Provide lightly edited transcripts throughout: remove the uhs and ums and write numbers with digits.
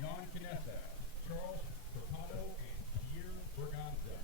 John Canessa, Charles Furtado, and Pierre Berganza.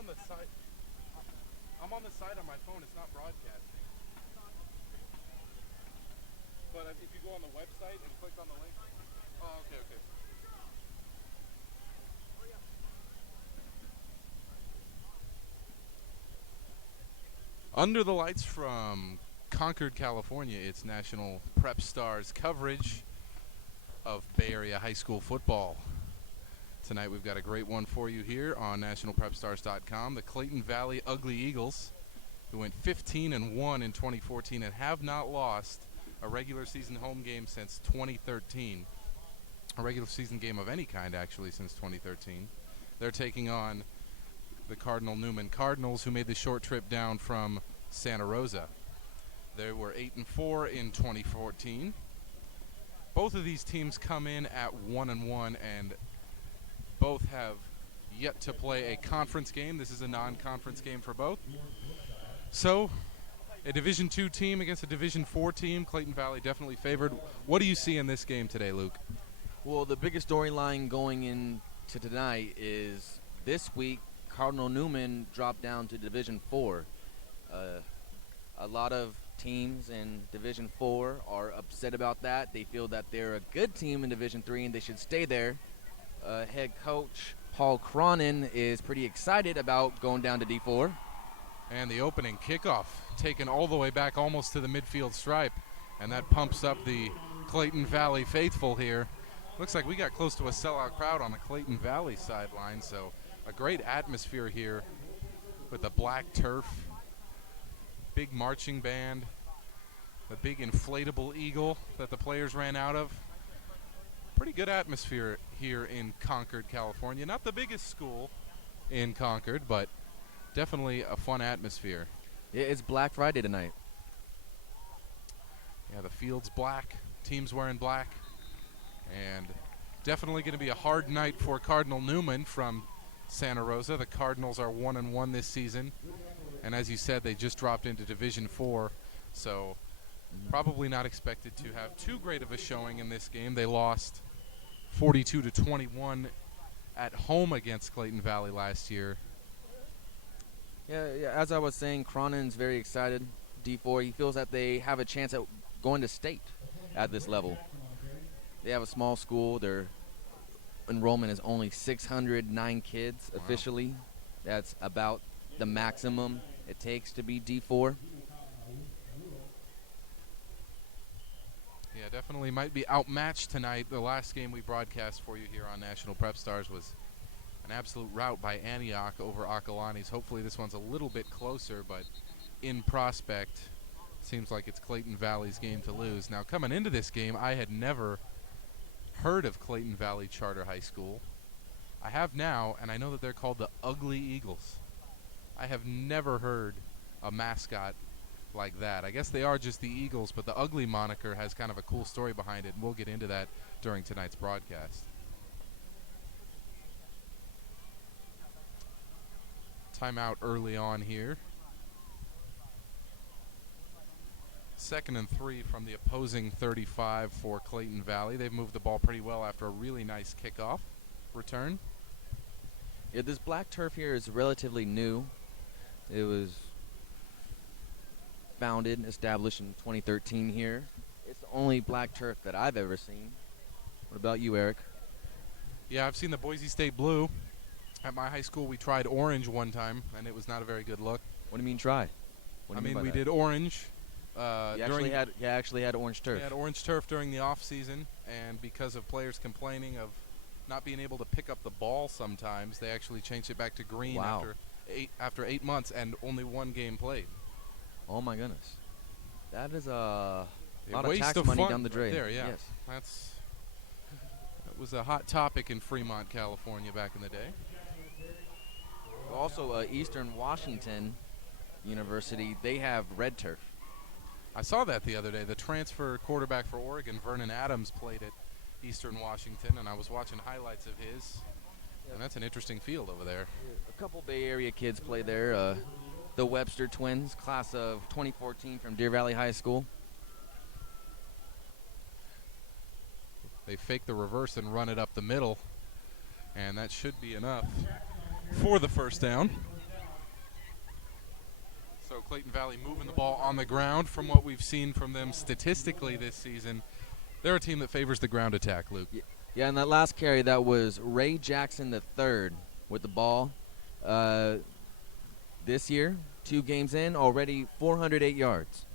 on the site. I'm on the site on my phone. It's not broadcasting. But if you go on the website and click on the link. Oh, okay. Under the lights from Concord, California, it's National Prep Stars coverage of Bay Area high school football. Tonight we've got a great one for you here on nationalprepstars.com. The Clayton Valley Ugly Eagles, who went 15-1 in 2014 and have not lost a regular season home game since 2013. A regular season game of any kind, actually, since 2013. They're taking on the Cardinal Newman Cardinals, who made the short trip down from Santa Rosa. They were 8-4 in 2014. Both of these teams come in at 1-1, and both have yet to play a conference game. This is a non-conference game for both. So, a Division II team against a Division IV team. Clayton Valley definitely favored. What do you see in this game today, Luke? Well, the biggest storyline going into tonight is this week, Cardinal Newman dropped down to Division IV. A lot of teams in Division IV are upset about that. They feel that they're a good team in Division III and they should stay there. Head coach Paul Cronin is pretty excited about going down to D4. And the opening kickoff taken all the way back almost to the midfield stripe. And that pumps up the Clayton Valley faithful here. Looks like we got close to a sellout crowd on the Clayton Valley sideline. So a great atmosphere here with the black turf, big marching band, the big inflatable eagle that the players ran out of. Pretty good atmosphere here in Concord, California. Not the biggest school in Concord, but definitely a fun atmosphere. Yeah, it's Black Friday tonight. Yeah, the field's black, team's wearing black, and definitely going to be a hard night for Cardinal Newman from Santa Rosa. The Cardinals are 1-1 this season, and as you said, they just dropped into Division IV, so probably not expected to have too great of a showing in this game. They lost 42-21 at home against Clayton Valley last year. Yeah, as I was saying, Cronin's very excited. D4, he feels that they have a chance at going to state at this level. They have a small school. Their enrollment is only 609 kids officially. That's about the maximum it takes to be D4. Yeah, definitely might be outmatched tonight. The last game we broadcast for you here on National Prep Stars was an absolute rout by Antioch over Acalanes. Hopefully this one's a little bit closer, but in prospect, seems like it's Clayton Valley's game to lose. Now, coming into this game, I had never heard of Clayton Valley Charter High School. I have now, and I know that they're called the Ugly Eagles. I have never heard a mascot like that. I guess they are just the Eagles, but the Ugly moniker has kind of a cool story behind it, and we'll get into that during tonight's broadcast. Timeout early on here. 2nd and 3 from the opposing 35 for Clayton Valley. They've moved the ball pretty well after a really nice kickoff return. Yeah, this black turf here is relatively new. It was founded and established in 2013 here. It's the only black turf that I've ever seen. What about you, Eric? Yeah, I've seen the Boise State blue. At my high school, we tried orange one time, and it was not a very good look. What do you mean try? What do you mean by we that? did orange. You actually had orange turf. We had orange turf during the off season, and because of players complaining of not being able to pick up the ball sometimes, they actually changed it back to green after 8 months and only one game played. Oh my goodness, that is a lot waste of tax of money fun down the drain. right there, yeah. Yes. That was a hot topic in Fremont, California back in the day. Also, Eastern Washington University, they have red turf. I saw that the other day. The transfer quarterback for Oregon, Vernon Adams, played at Eastern Washington, and I was watching highlights of his. And that's an interesting field over there. A couple Bay Area kids play there. The Webster twins, class of 2014 from Deer Valley High School. They fake the reverse and run it up the middle, and that should be enough for the first down. So Clayton Valley moving the ball on the ground. From what we've seen from them statistically this season, they're a team that favors the ground attack, Luke. Yeah, and that last carry, that was Ray Jackson III with the ball. This year, 2 games in, already 408 yards.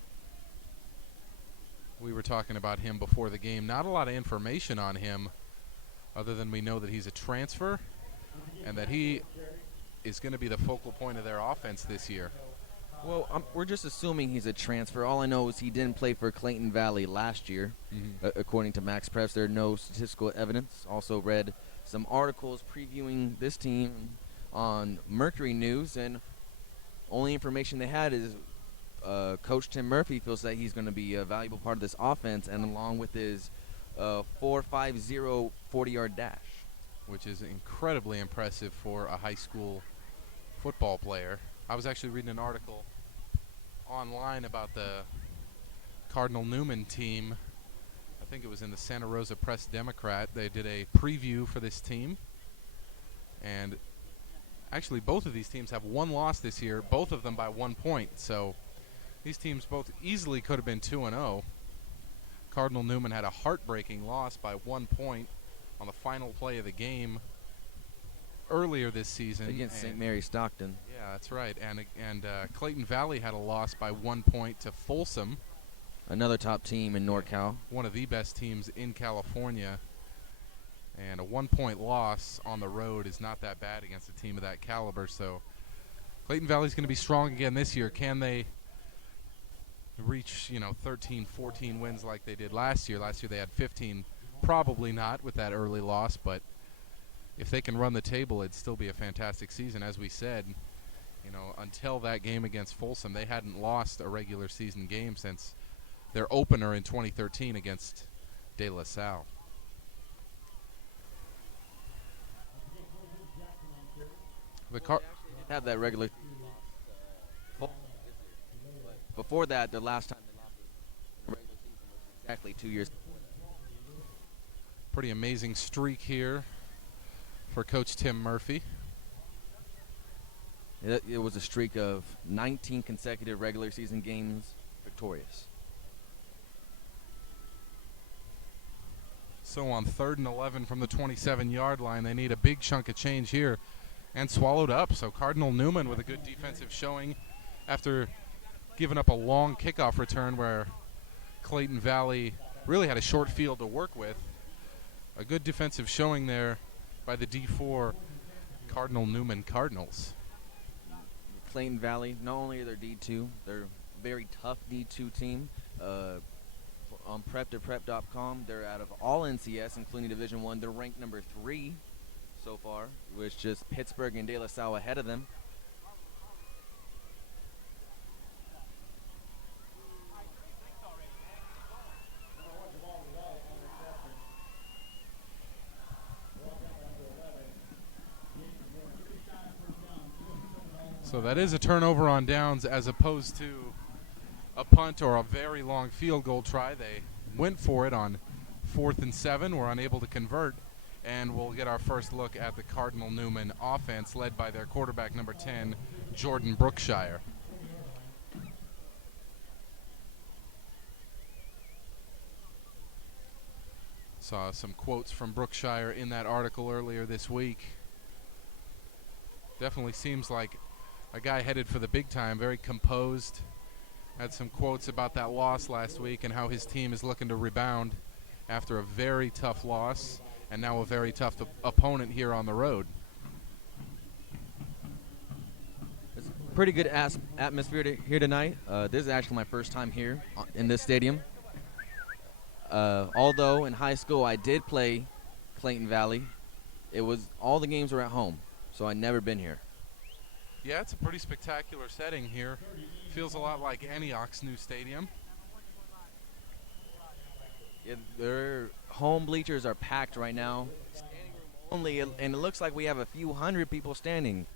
We were talking about him before the game. Not a lot of information on him other than we know that he's a transfer and that he is going to be the focal point of their offense this year. Well, we're just assuming he's a transfer. All I know is he didn't play for Clayton Valley last year, according to Max Preps. There's no statistical evidence. Also read some articles previewing this team on Mercury News, and only information they had is Coach Tim Murphy feels that he's going to be a valuable part of this offense, and along with his 4.50 40-yard dash. Which is incredibly impressive for a high school football player. I was actually reading an article online about the Cardinal Newman team. I think it was in the Santa Rosa Press Democrat. They did a preview for this team. And actually both of these teams have one loss this year, both of them by 1 point. So these teams both easily could have been 2-0. Cardinal Newman had a heartbreaking loss by 1 point on the final play of the game earlier this season Against St. Mary Stockton. Yeah, that's right. And Clayton Valley had a loss by 1 point to Folsom, Another top team in NorCal. one of the best teams in California. And a 1 point loss on the road is not that bad against a team of that caliber. So Clayton Valley's going to be strong again this year. Can they reach, 13, 14 wins like they did last year? Last year they had 15. Probably not with that early loss, but if they can run the table, it'd still be a fantastic season. As we said, until that game against Folsom, they hadn't lost a regular season game since their opener in 2013 against De La Salle. Have that regular. Before that, the last time they lost the regular season was exactly 2 years. Pretty amazing streak here for Coach Tim Murphy. It was a streak of 19 consecutive regular season games victorious. So on 3rd and 11 from the 27-yard line, they need a big chunk of change here and swallowed up. So Cardinal Newman with a good defensive showing after giving up a long kickoff return where Clayton Valley really had a short field to work with. A good defensive showing there by the D4 Cardinal Newman Cardinals. Clayton Valley, not only are they D2, they're a very tough D2 team. On prep2prep.com, they're out of all NCS, including Division I. They're ranked number 3 so far, with just Pittsburgh and De La Salle ahead of them. So that is a turnover on downs as opposed to a punt or a very long field goal try. They went for it on 4th and 7, were unable to convert, and we'll get our first look at the Cardinal Newman offense led by their quarterback number 10, Jordan Brookshire. Saw some quotes from Brookshire in that article earlier this week. Definitely seems like a guy headed for the big time, very composed. Had some quotes about that loss last week and how his team is looking to rebound after a very tough loss and now a very tough opponent here on the road. It's a pretty good atmosphere here tonight. This is actually my first time here in this stadium. Although in high school I did play Clayton Valley, all the games were at home, so I'd never been here. Yeah, it's a pretty spectacular setting here. Feels a lot like Antioch's new stadium. Yeah, their home bleachers are packed right now. Standing room only, and it looks like we have a few hundred people standing.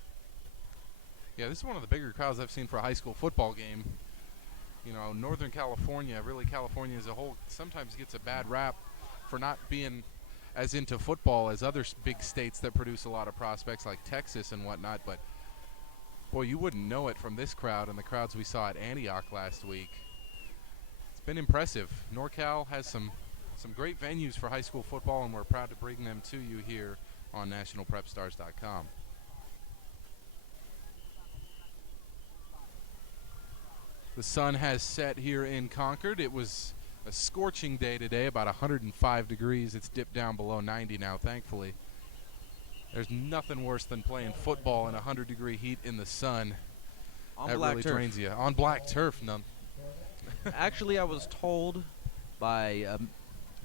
Yeah, this is one of the bigger crowds I've seen for a high school football game. Northern California, really California as a whole, sometimes gets a bad rap for not being as into football as other big states that produce a lot of prospects like Texas and whatnot, but Boy, you wouldn't know it from this crowd and the crowds we saw at Antioch last week. It's been impressive. NorCal has some great venues for high school football, and we're proud to bring them to you here on nationalprepstars.com. The sun has set here in Concord. It was a scorching day today, about 105 degrees. It's dipped down below 90 now, thankfully. There's nothing worse than playing football in 100-degree heat in the sun. On that black really turf. drains you. On black turf, none. Actually, I was told by a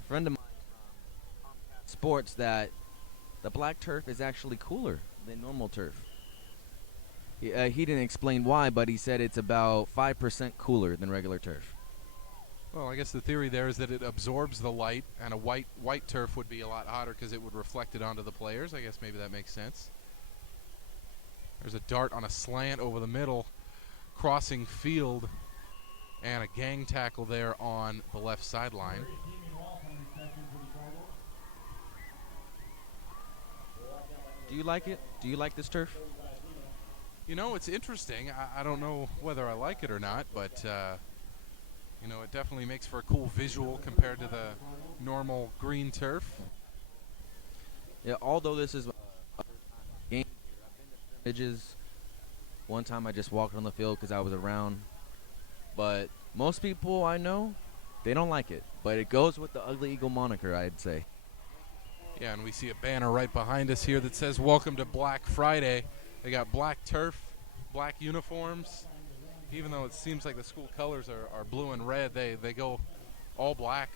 friend of mine from sports that the black turf is actually cooler than normal turf. He didn't explain why, but he said it's about 5% cooler than regular turf. Well, I guess the theory there is that it absorbs the light, and a white turf would be a lot hotter because it would reflect it onto the players. I guess maybe that makes sense. There's a dart on a slant over the middle, crossing field, and a gang tackle there on the left sideline. Do you like it? Do you like this turf? You know, it's interesting. I don't know whether I like it or not, but you know, it definitely makes for a cool visual compared to the normal green turf. Yeah, although this is a game, I've been to scrimmages. One time I just walked on the field because I was around. But most people I know, they don't like it. But it goes with the Ugly Eagle moniker, I'd say. Yeah, and we see a banner right behind us here that says, "Welcome to Black Friday." They got black turf, black uniforms. Even though it seems like the school colors are blue and red, they go all black.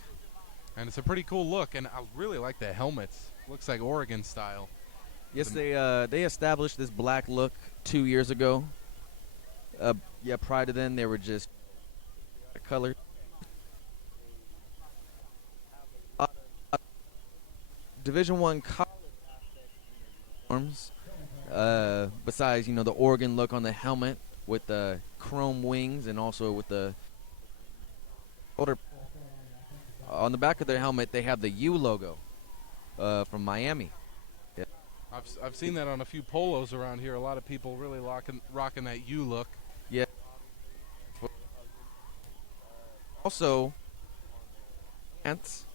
And it's a pretty cool look, and I really like the helmets. Looks like Oregon style. Yes, they established this black look 2 years ago. Yeah, prior to then, they were just color. Division I college uniforms. Besides, you know, the Oregon look on the helmet with the chrome wings and also with the on the back of their helmet, they have the U logo from Miami. Yeah. I've seen that on a few polos around here. A lot of people really rocking that U look. Yeah. Also, ants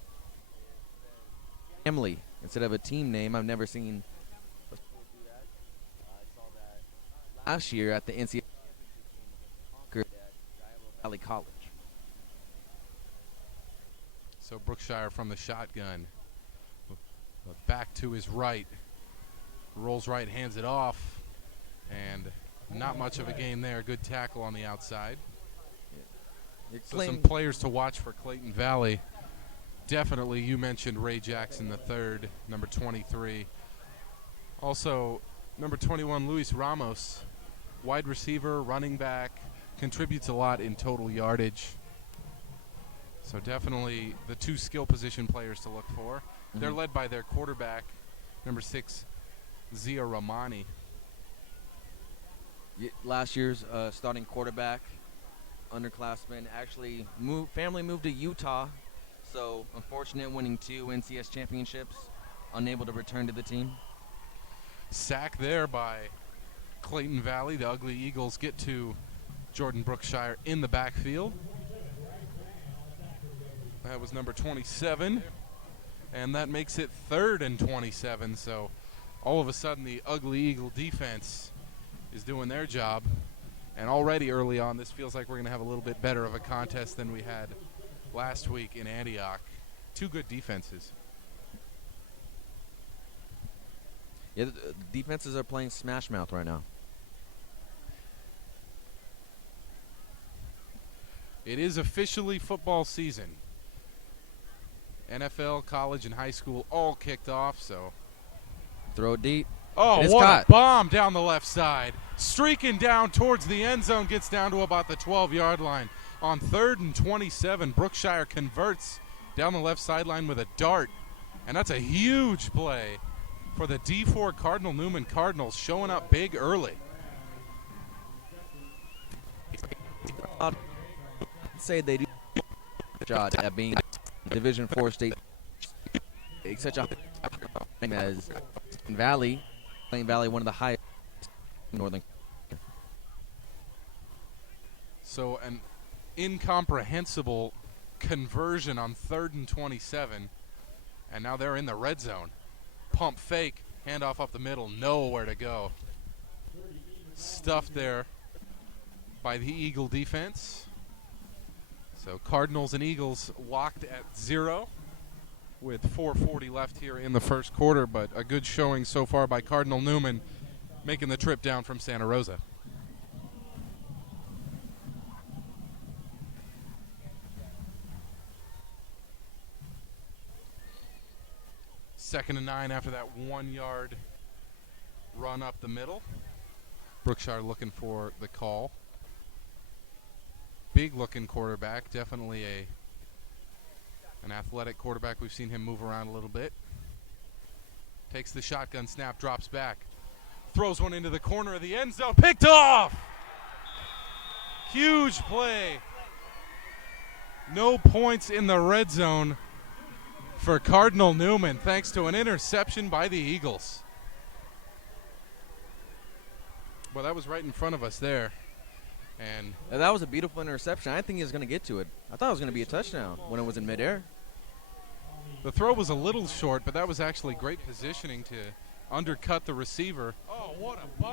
family instead of a team name. I've never seen a school do that. I saw that last year at the NCAA Concord at Cardinal College. So Brookshire from the shotgun. Back to his right. Rolls right, hands it off. And not much of a gain there. Good tackle on the outside. So some players to watch for Clayton Valley. Definitely, you mentioned Ray Jackson III, number 23. Also, number 21, Luis Ramos, wide receiver, running back, contributes a lot in total yardage. So definitely the two skill position players to look for. Mm-hmm. They're led by their quarterback, number 6, Zia Rahmani. Last year's starting quarterback, underclassman, actually family moved to Utah. So, unfortunate, winning 2 NCS championships, unable to return to the team. Sack there by Clayton Valley. The Ugly Eagles get to Jordan Brookshire in the backfield. That was number 27, and that makes it 3rd and 27. So, all of a sudden, the Ugly Eagle defense is doing their job. And already early on, this feels like we're going to have a little bit better of a contest than we had last week in Antioch. Two good defenses. Yeah, the defenses are playing smash mouth right now. It is officially football season. NFL, college, and high school all kicked off, so. Throw it deep. Oh, what a bomb down the left side. Streaking down towards the end zone, gets down to about the 12-yard line. On 3rd and 27, Brookshire converts down the left sideline with a dart. And that's a huge play for the D4 Cardinal Newman Cardinals, showing up big early. I'd say they do a good job at being Division IV state. It's such a thing as Clayton Valley, one of the highest in Northern. So an incomprehensible conversion on 3rd and 27, and now they're in the red zone. Pump fake, handoff up the middle, nowhere to go. Stuffed there by the Eagle defense. So Cardinals and Eagles locked at 0 with 4:40 left here in the first quarter, but a good showing so far by Cardinal Newman, making the trip down from Santa Rosa. Second and 9 after that 1-yard run up the middle. Brookshire looking for the call. Big looking quarterback, definitely an athletic quarterback. We've seen him move around a little bit. Takes the shotgun snap, drops back. Throws one into the corner of the end zone, picked off! Huge play. No points in the red zone for Cardinal Newman, thanks to an interception by the Eagles. Well, that was right in front of us there. And that was a beautiful interception. I didn't think he was going to get to it. I thought it was going to be a touchdown when it was in midair. the throw was a little short, but that was actually great positioning to undercut the receiver.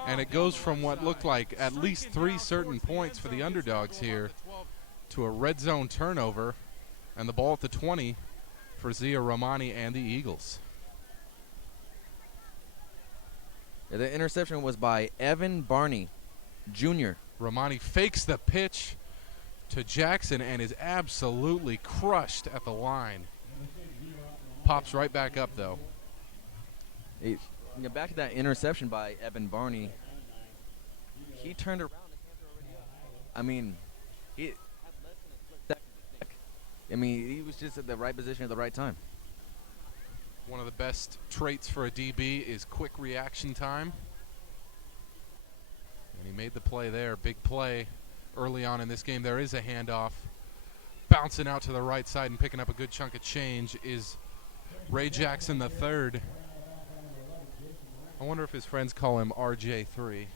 And it goes from what looked like at least 3 certain points for the underdogs here to a red zone turnover, and the ball at the 20 for Zia Romani and the Eagles. Yeah, the interception was by Evan Barney Jr. Romani fakes the pitch to Jackson and is absolutely crushed at the line. Pops right back up, though. Back to that interception by Evan Barney. He turned around. He was just at the right position at the right time. One of the best traits for a DB is quick reaction time. And he made the play there. Big play early on in this game. There is a handoff. Bouncing out to the right side and picking up a good chunk of change is Ray Jackson III. I wonder if his friends call him RJ3.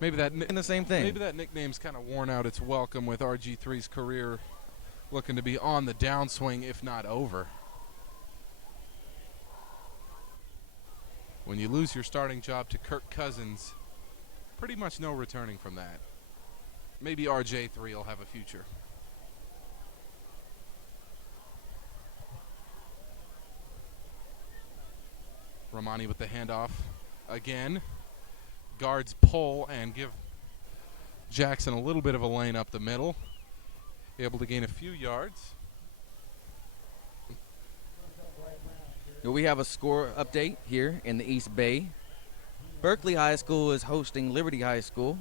Maybe that The same thing. Maybe that nickname's kind of worn out its welcome with RG3's career looking to be on the downswing, if not over. When you lose your starting job to Kirk Cousins, pretty much no returning from that. Maybe RJ3 will have a future. Romani with the handoff again. Guards pull and give Jackson a little bit of a lane up the middle. Able to gain a few yards. We have a score update here in the East Bay. Berkeley High School is hosting Liberty High School.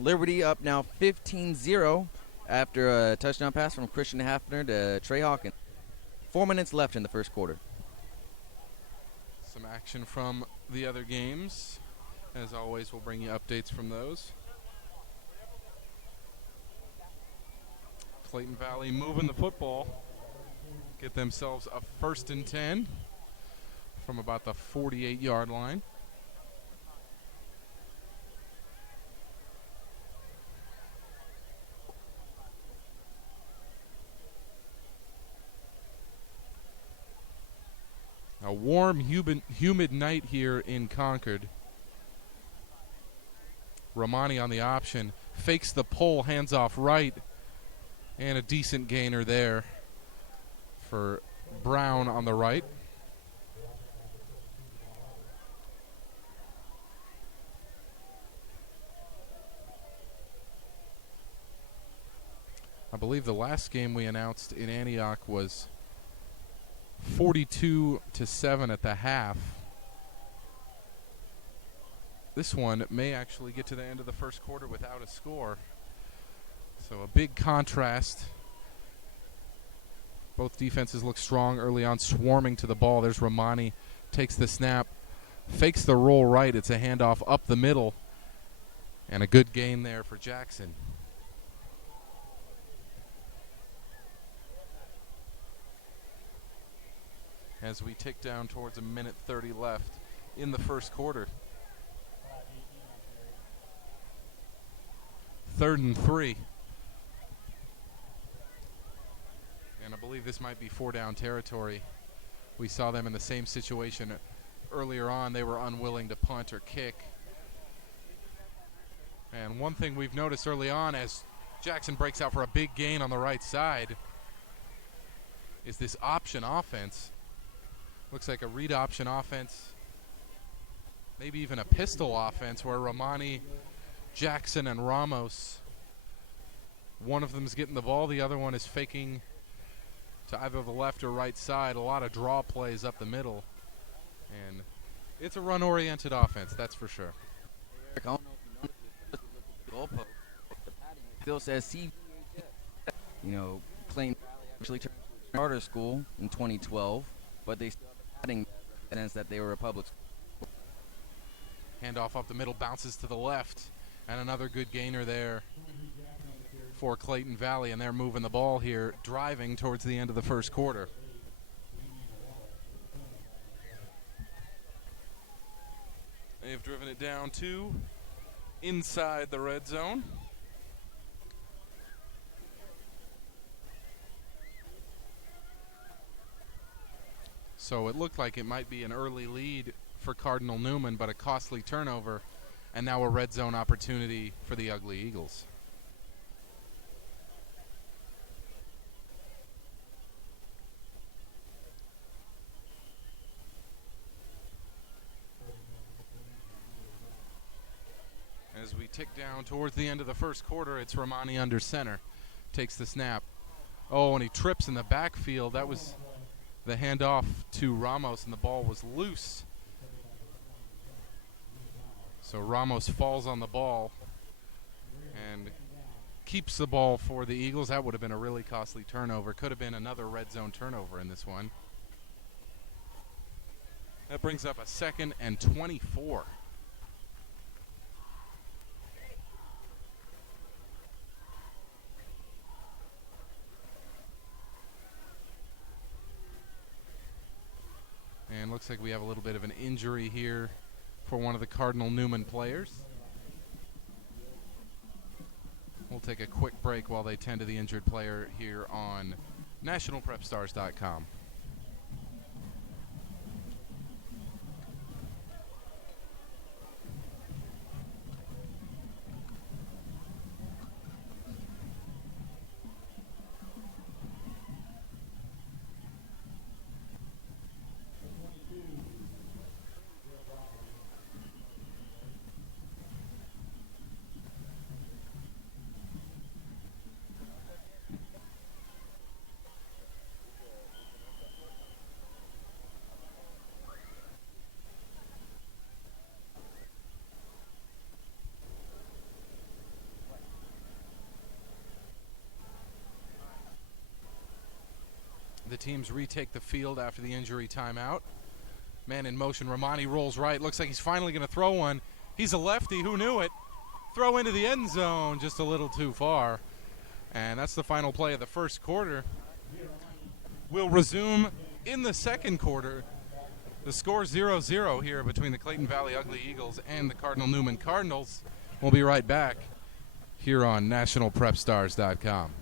Liberty up now 15-0 after a touchdown pass from Christian Hafner to Trey Hawkins. 4 minutes left in the first quarter. Some action from the other games. As always, we'll bring you updates from those. Clayton Valley moving the football. Get themselves a 1st and 10 from about the 48-yard line. A warm, humid night here in Concord. Romani on the option, fakes the pull, hands off right, and a decent gainer there for Brown on the right. I believe the last game we announced in Antioch was 42-7 at the half. This one may actually get to the end of the first quarter without a score. So a big contrast. Both defenses look strong early on, swarming to the ball. There's Romani, takes the snap, fakes the roll right. It's a handoff up the middle, and a good gain there for Jackson. As we tick down towards 1:30 left in the first quarter. 3rd and 3. And I believe this might be 4-down territory. We saw them in the same situation earlier on. They were unwilling to punt or kick. And one thing we've noticed early on as Jackson breaks out for a big gain on the right side is this option offense. Looks like a read option offense, maybe even a pistol offense where Romani, Jackson, and Ramos, one of them is getting the ball, the other one is faking to either the left or right side. A lot of draw plays up the middle. And it's a run-oriented offense, that's for sure. Eric, I don't know if you noticed the goalpost. The padding still says CVHS. You know, Clayton Valley actually turned to a charter school in 2012, but they still have the padding evidence that they were a public school. Handoff up the middle, bounces to the left, and another good gainer there for Clayton Valley, and they're moving the ball here, driving towards the end of the first quarter. They've driven it down to inside the red zone. So it looked like it might be an early lead for Cardinal Newman, but a costly turnover, and now a red zone opportunity for the Ugly Eagles. As we tick down towards the end of the first quarter, it's Romani under center. Takes the snap. Oh, and he trips in the backfield. That was the handoff to Ramos, and the ball was loose. So Ramos falls on the ball and keeps the ball for the Eagles. That would have been a really costly turnover. Could have been another red zone turnover in this one. That brings up a 2nd and 24. And looks like we have a little bit of an injury here for one of the Cardinal Newman players. We'll take a quick break while they tend to the injured player here on nationalprepstars.com. The teams retake the field after the injury timeout. Man in motion, Romani rolls right. Looks like he's finally going to throw one. He's a lefty, who knew it? Throw into the end zone, just a little too far. And that's the final play of the first quarter. We'll resume in the second quarter. The score 0-0 here between the Clayton Valley Ugly Eagles and the Cardinal Newman Cardinals. We'll be right back here on nationalprepstars.com.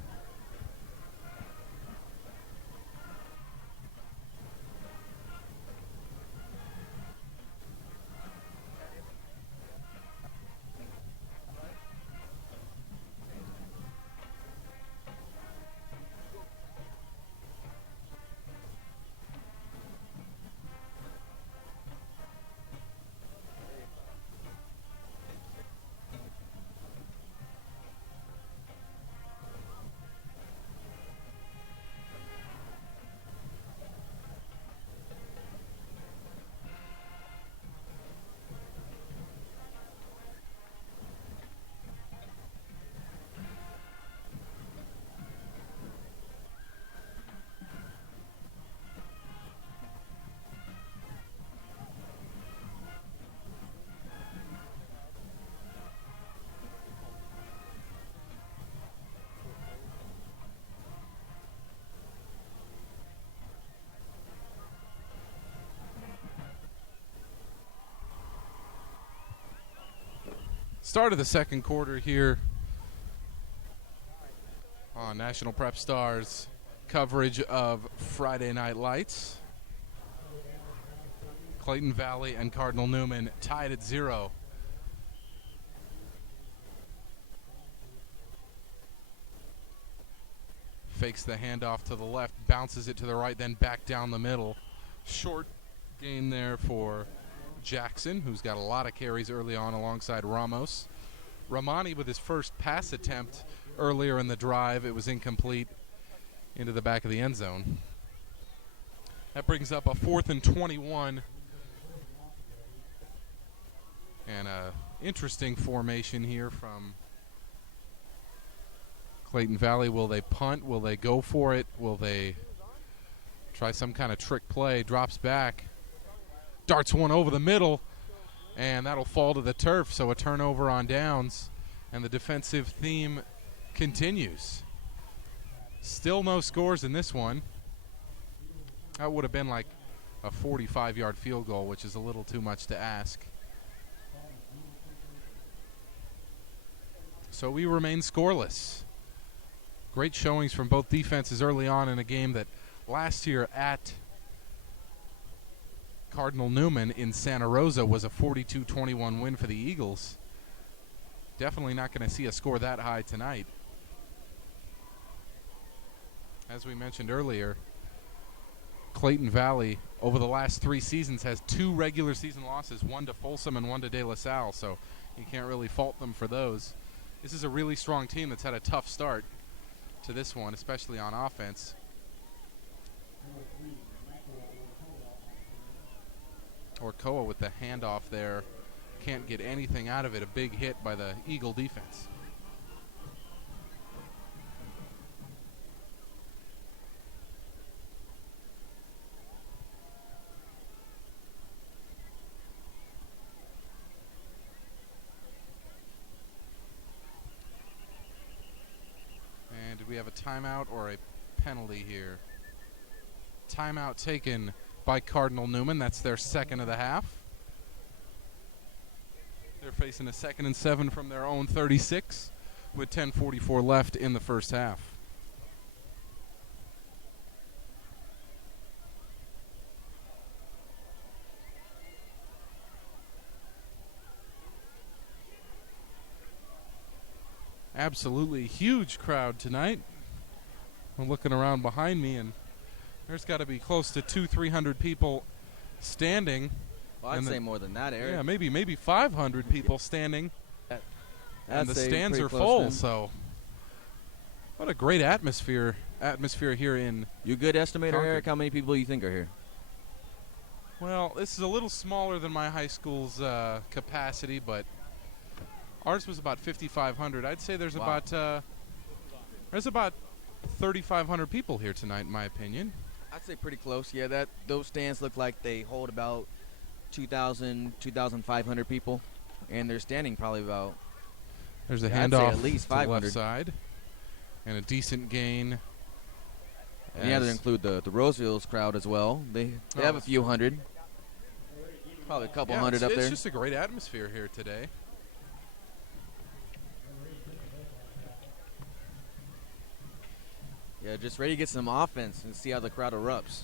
Start of the second quarter here on National Prep Stars coverage of Friday Night Lights. Clayton Valley and Cardinal Newman tied at 0. Fakes the handoff to the left, bounces it to the right, then back down the middle. Short gain there for Jackson, who's got a lot of carries early on alongside Ramos. Ramani with his first pass attempt earlier in the drive. It was incomplete into the back of the end zone. That brings up a 4th and 21. And a interesting formation here from Clayton Valley. Will they punt? Will they go for it? Will they try some kind of trick play? Drops back. Darts one over the middle. And that'll fall to the turf. So a turnover on downs. And the defensive theme continues. Still no scores in this one. That would have been like a 45-yard field goal, which is a little too much to ask. So we remain scoreless. Great showings from both defenses early on in a game that last year at Cardinal Newman in Santa Rosa was a 42-21 win for the Eagles. Definitely not going to see a score that high tonight. As we mentioned earlier, Clayton Valley over the last 3 seasons has 2 regular season losses, 1 to Folsom and 1 to De La Salle, so you can't really fault them for those. This is a really strong team that's had a tough start to this one, especially on offense. Orkoa with the handoff there. Can't get anything out of it. A big hit by the Eagle defense. And do we have a timeout or a penalty here? Timeout taken by Cardinal Newman. That's their second of the half. They're facing a 2nd and 7 from their own 36 with 10:44 left in the first half. Absolutely huge crowd tonight. I'm looking around behind me, and there's got to be close to 200-300 people standing. Well, I'd say more than that, Eric. Yeah, maybe 500 people standing. And the stands are full, so what a great atmosphere here in You good estimator, Concord. Eric? How many people you think are here? Well, this is a little smaller than my high school's capacity, but ours was about 5,500. I'd say there's Wow. about 3,500 people here tonight, in my opinion. I'd say pretty close. Yeah, those stands look like they hold about 2,000, 2,500 people, and they're standing probably about. There's a I'd say handoff at least to the left 500. side, and a decent gain. And you have to include the Roseville's crowd as well. They have a few hundred, probably a couple hundred up there. It's just a great atmosphere here today. Yeah, just ready to get some offense and see how the crowd erupts.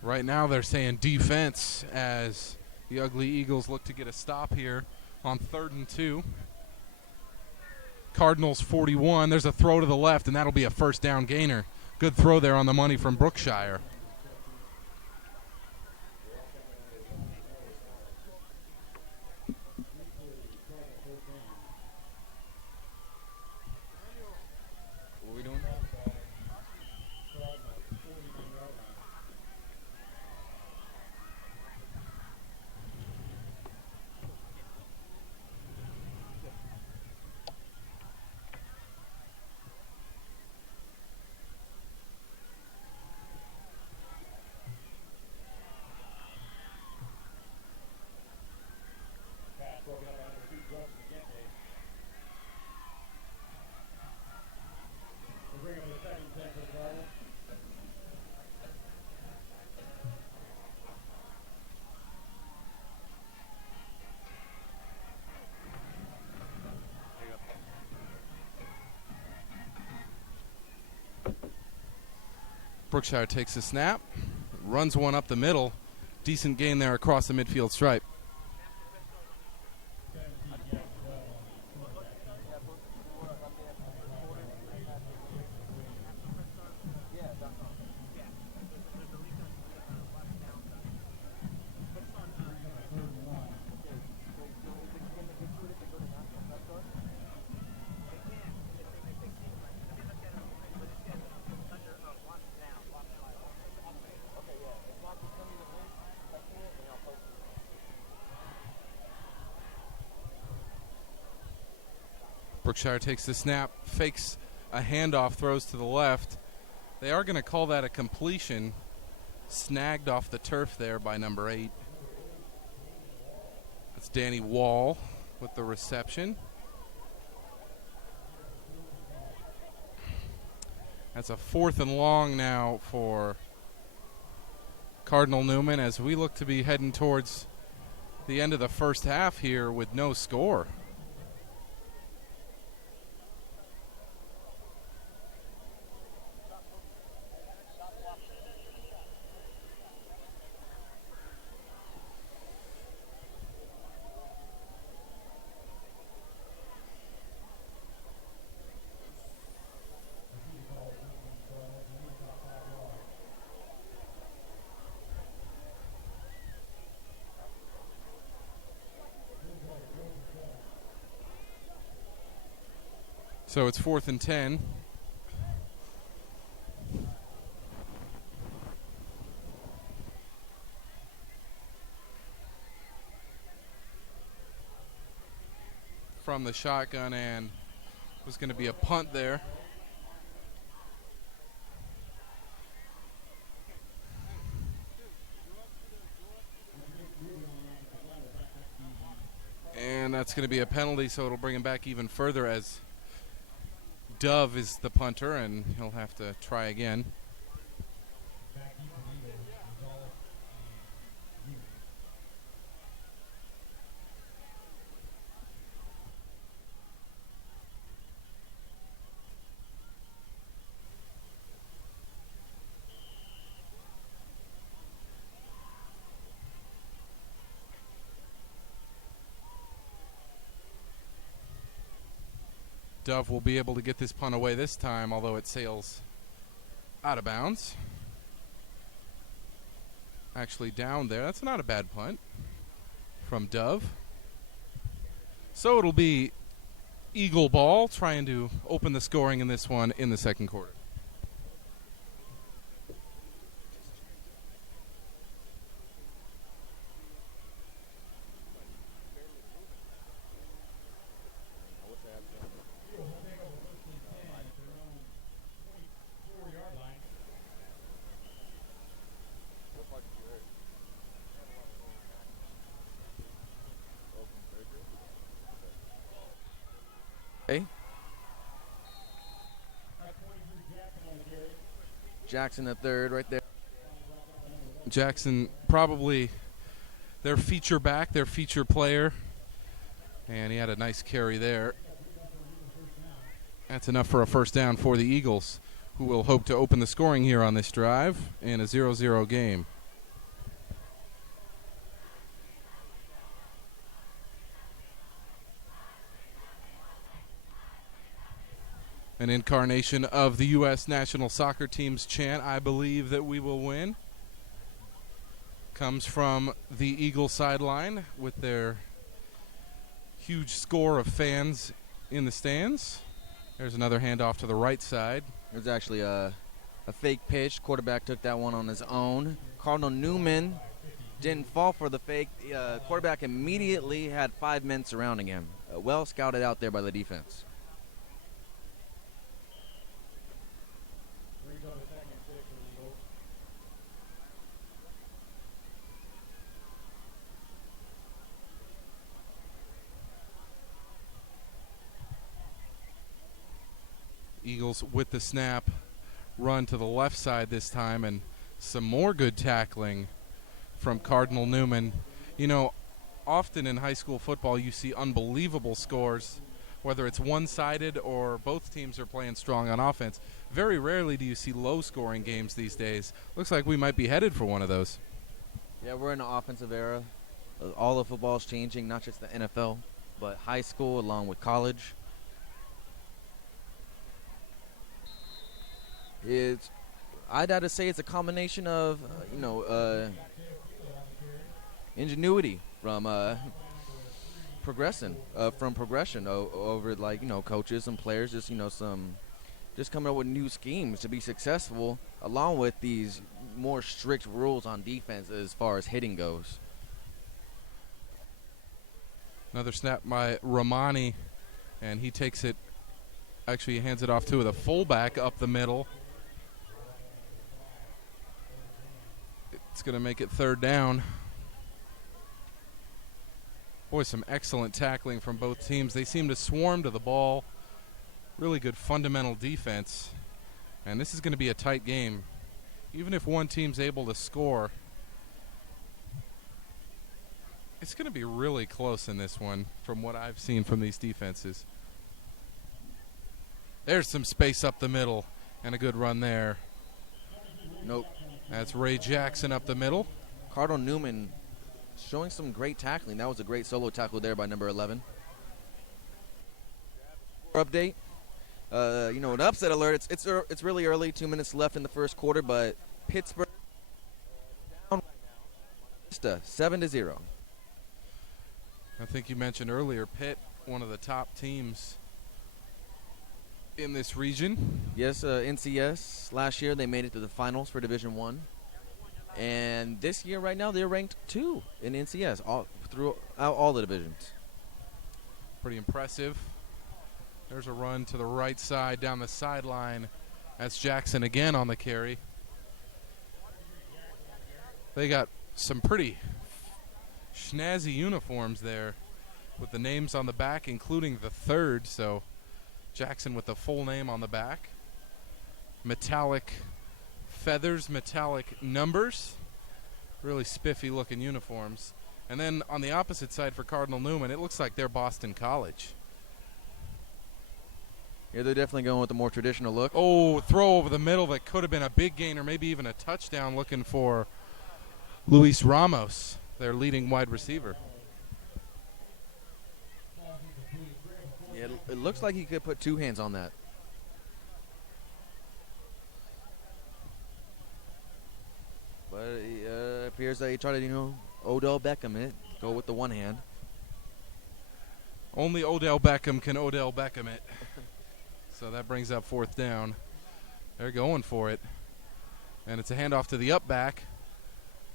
Right now they're saying defense as the Ugly Eagles look to get a stop here on 3rd and 2. Cardinals 41. There's a throw to the left, and that'll be a first down gainer. Good throw there on the money from Brookshire. What are we doing? Brookshire takes the snap, runs one up the middle. Decent gain there across the midfield stripe. Brookshire takes the snap, fakes a handoff, throws to the left. They are going to call that a completion. Snagged off the turf there by number 8. That's Danny Wall with the reception. That's a 4th and long now for Cardinal Newman as we look to be heading towards the end of the first half here with no score. So it's 4th and 10. From the shotgun, and was going to be a punt there. And that's going to be a penalty, so it'll bring him back even further as Dove is the punter, and he'll have to try again. Dove will be able to get this punt away this time, although it sails out of bounds. Actually down there. That's not a bad punt from Dove. So it'll be Eagle ball, trying to open the scoring in this one in the second quarter. Jackson the third right there. Jackson probably their feature back, their feature player. And he had a nice carry there. That's enough for a first down for the Eagles, who will hope to open the scoring here on this drive in a 0-0 game. An incarnation of the U.S. national soccer team's chant, "I believe that we will win," comes from the Eagle sideline with their huge score of fans in the stands. There's another handoff to the right side. It was actually a fake pitch. Quarterback took that one on his own. Cardinal Newman didn't fall for the fake. Quarterback immediately had 5 men surrounding him. Well scouted out there by the defense. Eagles with the snap, run to the left side this time, and some more good tackling from Cardinal Newman. You know, often in high school football you see unbelievable scores whether it's one-sided or both teams are playing strong on offense. Very rarely do you see low-scoring games these days. Looks like we might be headed for one of those. Yeah, we're in an offensive era. All of football is changing, not just the NFL, but high school along with college. I'd have to say it's a combination of, ingenuity from progression over coaches and players, just coming up with new schemes to be successful, along with these more strict rules on defense as far as hitting goes. Another snap by Romani, and he takes it. Actually, he hands it off to the fullback up the middle. It's going to make it third down. Boy, some excellent tackling from both teams. They seem to swarm to the ball. Really good fundamental defense. And this is going to be a tight game. Even if one team's able to score, it's going to be really close in this one from what I've seen from these defenses. There's some space up the middle and a good run there. Nope. That's Ray Jackson up the middle. Cardinal Newman showing some great tackling. That was a great solo tackle there by number 11. Update. An upset alert. It's really early. 2 minutes left in the first quarter, but Pittsburgh down 7-0. I think you mentioned earlier, Pitt, one of the top teams in this region. Yes, NCS. Last year they made it to the finals for Division I. And this year, right now, they're ranked 2 in NCS throughout all the divisions. Pretty impressive. There's a run to the right side down the sideline. That's Jackson again on the carry. They got some pretty snazzy uniforms there with the names on the back, including the third. So Jackson with the full name on the back. Metallic feathers, metallic numbers. Really spiffy looking uniforms. And then on the opposite side for Cardinal Newman, it looks like they're Boston College. Yeah, they're definitely going with the more traditional look. Oh, throw over the middle that could have been a big gain or maybe even a touchdown, looking for Luis Ramos, their leading wide receiver. Yeah, it looks like he could put 2 hands on that. But it appears that he tried to, Odell Beckham it, go with the one hand. Only Odell Beckham can Odell Beckham it. So that brings up fourth down. They're going for it. And it's a handoff to the up back.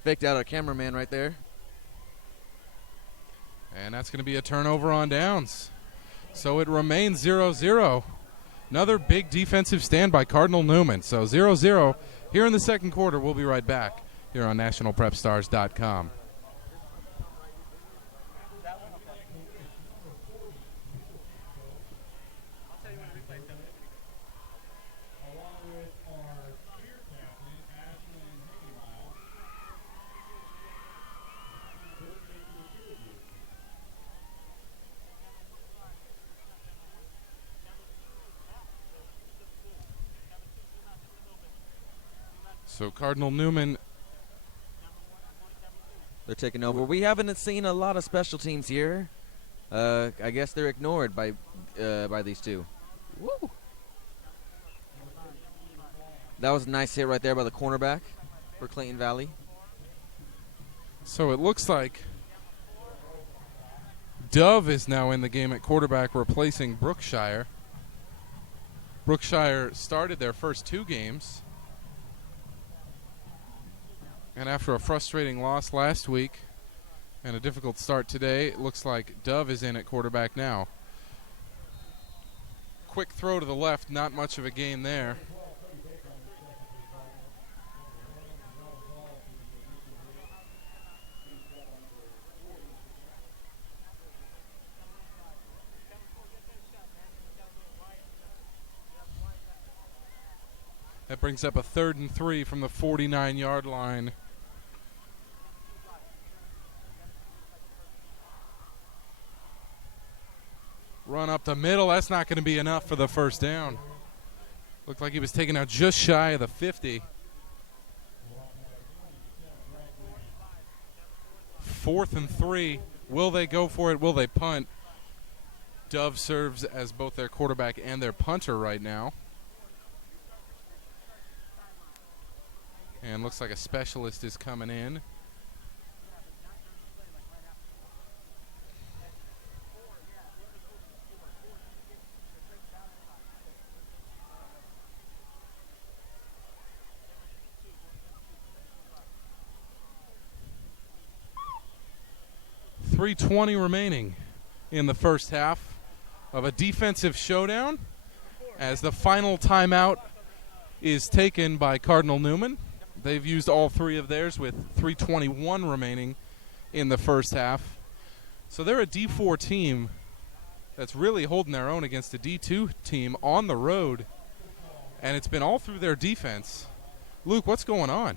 Faked out our cameraman right there. And that's going to be a turnover on downs. So it remains 0-0. Another big defensive stand by Cardinal Newman. So 0-0 here in the second quarter. We'll be right back here on NationalPrepStars.com. So Cardinal Newman, they're taking over. We haven't seen a lot of special teams here. I guess they're ignored by these two. Woo! That was a nice hit right there by the cornerback for Clayton Valley. So it looks like Dove is now in the game at quarterback, replacing Brookshire. Brookshire started their first 2 games. And after a frustrating loss last week and a difficult start today, it looks like Dove is in at quarterback now. Quick throw to the left, not much of a gain there. That brings up a 3rd and 3 from the 49-yard line. Run up the middle. That's not going to be enough for the first down. Looked like he was taken out just shy of the 50. 4th and 3. Will they go for it? Will they punt? Dove serves as both their quarterback and their punter right now. And looks like a specialist is coming in. .320 remaining in the first half of a defensive showdown as the final timeout is taken by Cardinal Newman. They've used all 3 of theirs with .321 remaining in the first half. So they're a D4 team that's really holding their own against a D2 team on the road, and it's been all through their defense. Luke, what's going on?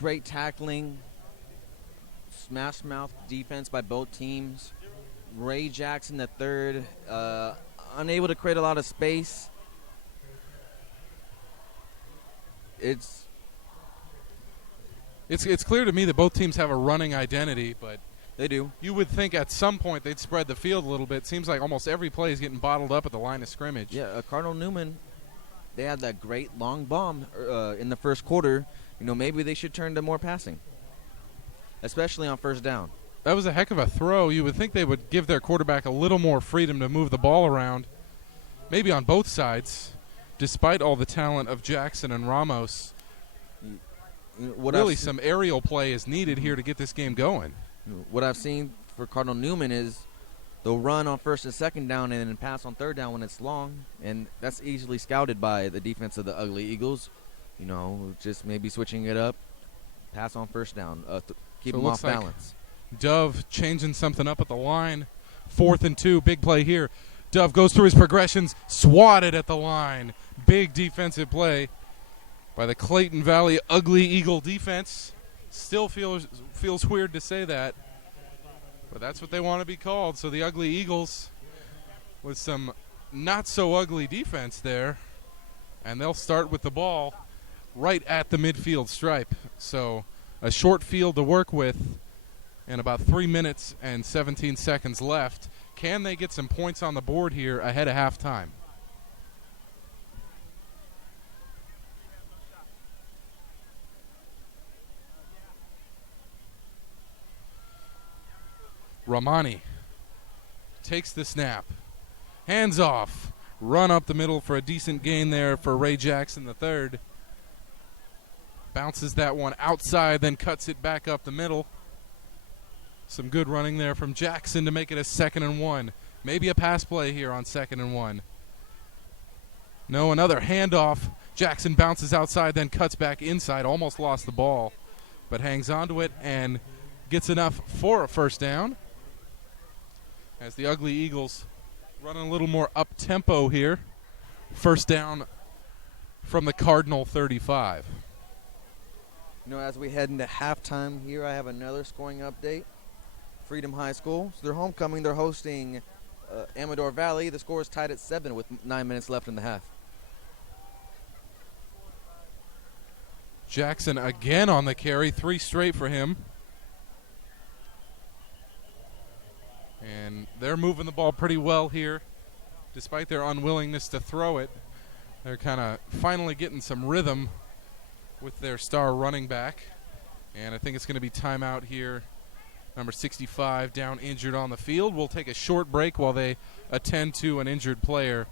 Great tackling, smash mouth defense by both teams. Ray Jackson III, unable to create a lot of space. It's clear to me that both teams have a running identity, but they do. You would think at some point they'd spread the field a little bit. Seems like almost every play is getting bottled up at the line of scrimmage. Yeah, Cardinal Newman, they had that great long bomb in the first quarter. You know, maybe they should turn to more passing, especially on first down. That was a heck of a throw. You would think they would give their quarterback a little more freedom to move the ball around, maybe on both sides, despite all the talent of Jackson and Ramos. Really, some aerial play is needed here to get this game going. What I've seen for Cardinal Newman is they'll run on first and second down and then pass on third down when it's long, and that's easily scouted by the defense of the Ugly Eagles. You know, just maybe switching it up, pass on first down, keep them off balance. Dove changing something up at the line. 4th and 2, big play here. Dove goes through his progressions, swatted at the line. Big defensive play by the Clayton Valley Ugly Eagle defense. Still feels weird to say that, but that's what they want to be called. So the Ugly Eagles with some not-so-ugly defense there, and they'll start with the ball right at the midfield stripe. So a short field to work with and about 3 minutes and 17 seconds left. Can they get some points on the board here ahead of halftime? Ramani takes the snap. Hands off. Run up the middle for a decent gain there for Ray Jackson III. Bounces that one outside, then cuts it back up the middle. Some good running there from Jackson to make it a 2nd and 1. Maybe a pass play here on 2nd and 1. No, another handoff. Jackson bounces outside, then cuts back inside. Almost lost the ball, but hangs onto it and gets enough for a first down. As the Ugly Eagles running a little more up-tempo here. First down from the Cardinal 35. You know, as we head into halftime here, I have another scoring update. Freedom High School. So they're homecoming. They're hosting Amador Valley. The score is tied at 7 with 9 minutes left in the half. Jackson again on the carry. 3 straight for him. And they're moving the ball pretty well here, despite their unwillingness to throw it. They're kind of finally getting some rhythm with their star running back. And I think it's going to be timeout here. Number 65 down injured on the field. We'll take a short break while they attend to an injured player.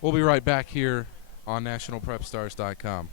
We'll be right back here on NationalPrepStars.com.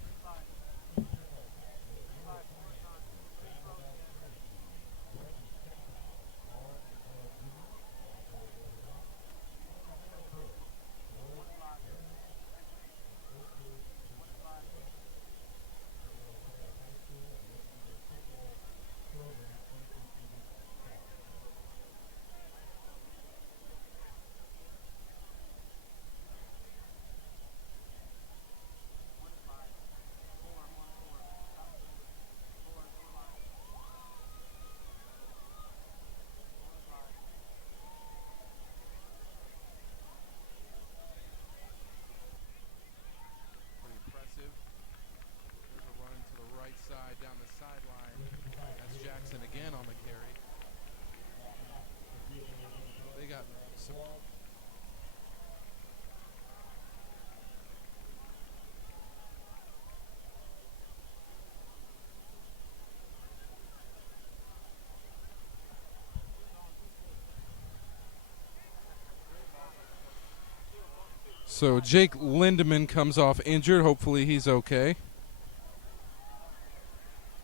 So Jake Lindemann comes off injured. Hopefully he's okay.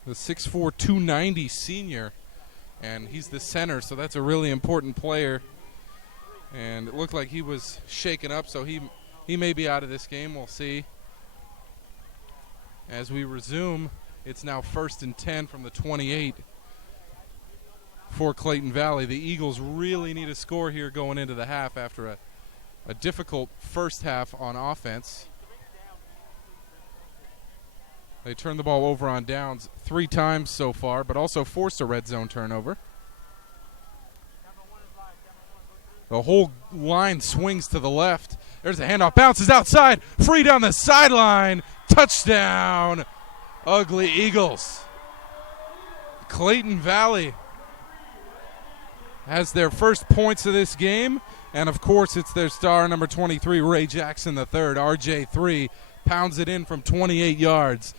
The 6'4", 290 senior, and he's the center, so that's a really important player. And it looked like he was shaken up, so he may be out of this game. We'll see. As we resume, it's now 1st and 10 from the 28 for Clayton Valley. The Eagles really need a score here going into the half after a difficult first half on offense. They turned the ball over on downs 3 times so far, but also forced a red zone turnover. The whole line swings to the left. There's a handoff, bounces outside, free down the sideline. Touchdown, Ugly Eagles. Clayton Valley has their first points of this game, and of course it's their star, number 23, Ray Jackson III. RJ3 pounds it in from 28 yards,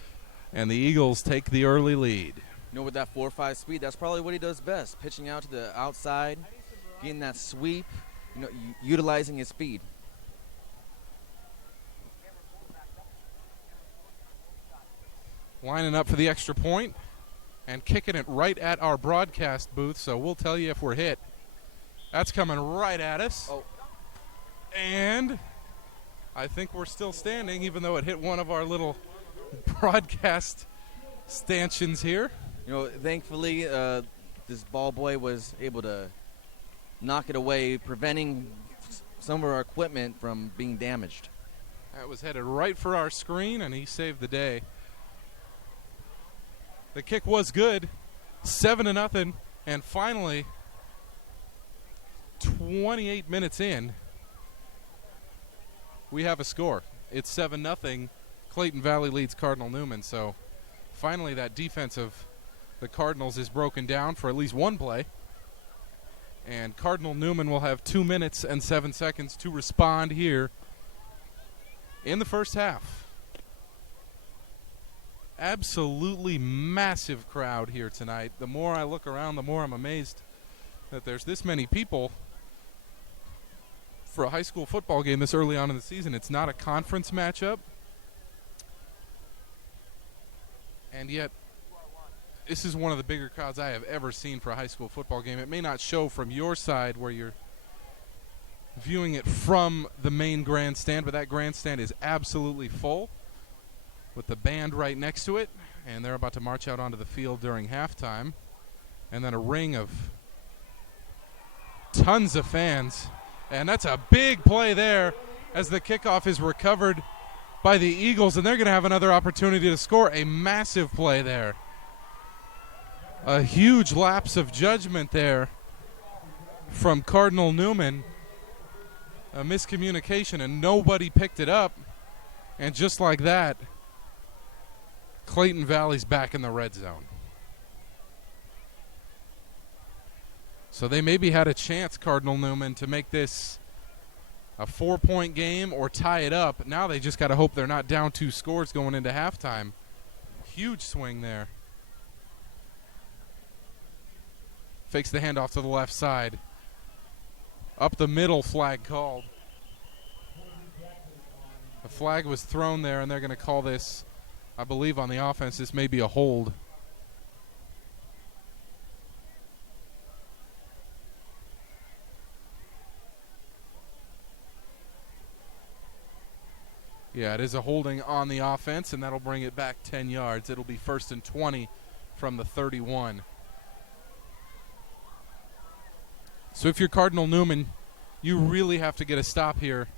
and the Eagles take the early lead. You know, with that 4.5 speed, that's probably what he does best, pitching out to the outside, getting that sweep, you know, utilizing his speed. Lining up for the extra point and kicking it right at our broadcast booth, so we'll tell you if we're hit. That's coming right at us. Oh. And I think we're still standing, even though it hit one of our little broadcast stanchions here. You know, thankfully, this ball boy was able to knock it away, preventing some of our equipment from being damaged. That was headed right for our screen, and he saved the day. The kick was good, 7-0, and finally, 28 minutes in, we have a score. It's 7-0. Clayton Valley leads Cardinal Newman, so finally that defense of the Cardinals is broken down for at least one play. And Cardinal Newman will have 2 minutes and 7 seconds to respond here in the first half. Absolutely massive crowd here tonight. The more I look around, the more I'm amazed that there's this many people for a high school football game this early on in the season. It's not a conference matchup. And yet, this is one of the bigger crowds I have ever seen for a high school football game. It may not show from your side where you're viewing it from the main grandstand, but that grandstand is absolutely full with the band right next to it, and they're about to march out onto the field during halftime. And then a ring of tons of fans, and that's a big play there as the kickoff is recovered by the Eagles, and they're going to have another opportunity to score. A massive play there. A huge lapse of judgment there from Cardinal Newman. A miscommunication, and nobody picked it up. And just like that, Clayton Valley's back in the red zone. So they maybe had a chance, Cardinal Newman, to make this a 4-point game or tie it up. Now they just got to hope they're not down 2 scores going into halftime. Huge swing there. Fakes the handoff to the left side. Up the middle, flag called. The flag was thrown there, and they're going to call this, I believe on the offense, this may be a hold. Yeah, it is a holding on the offense, and that'll bring it back 10 yards. It'll be 1st and 20 from the 31. So if you're Cardinal Newman, you really have to get a stop here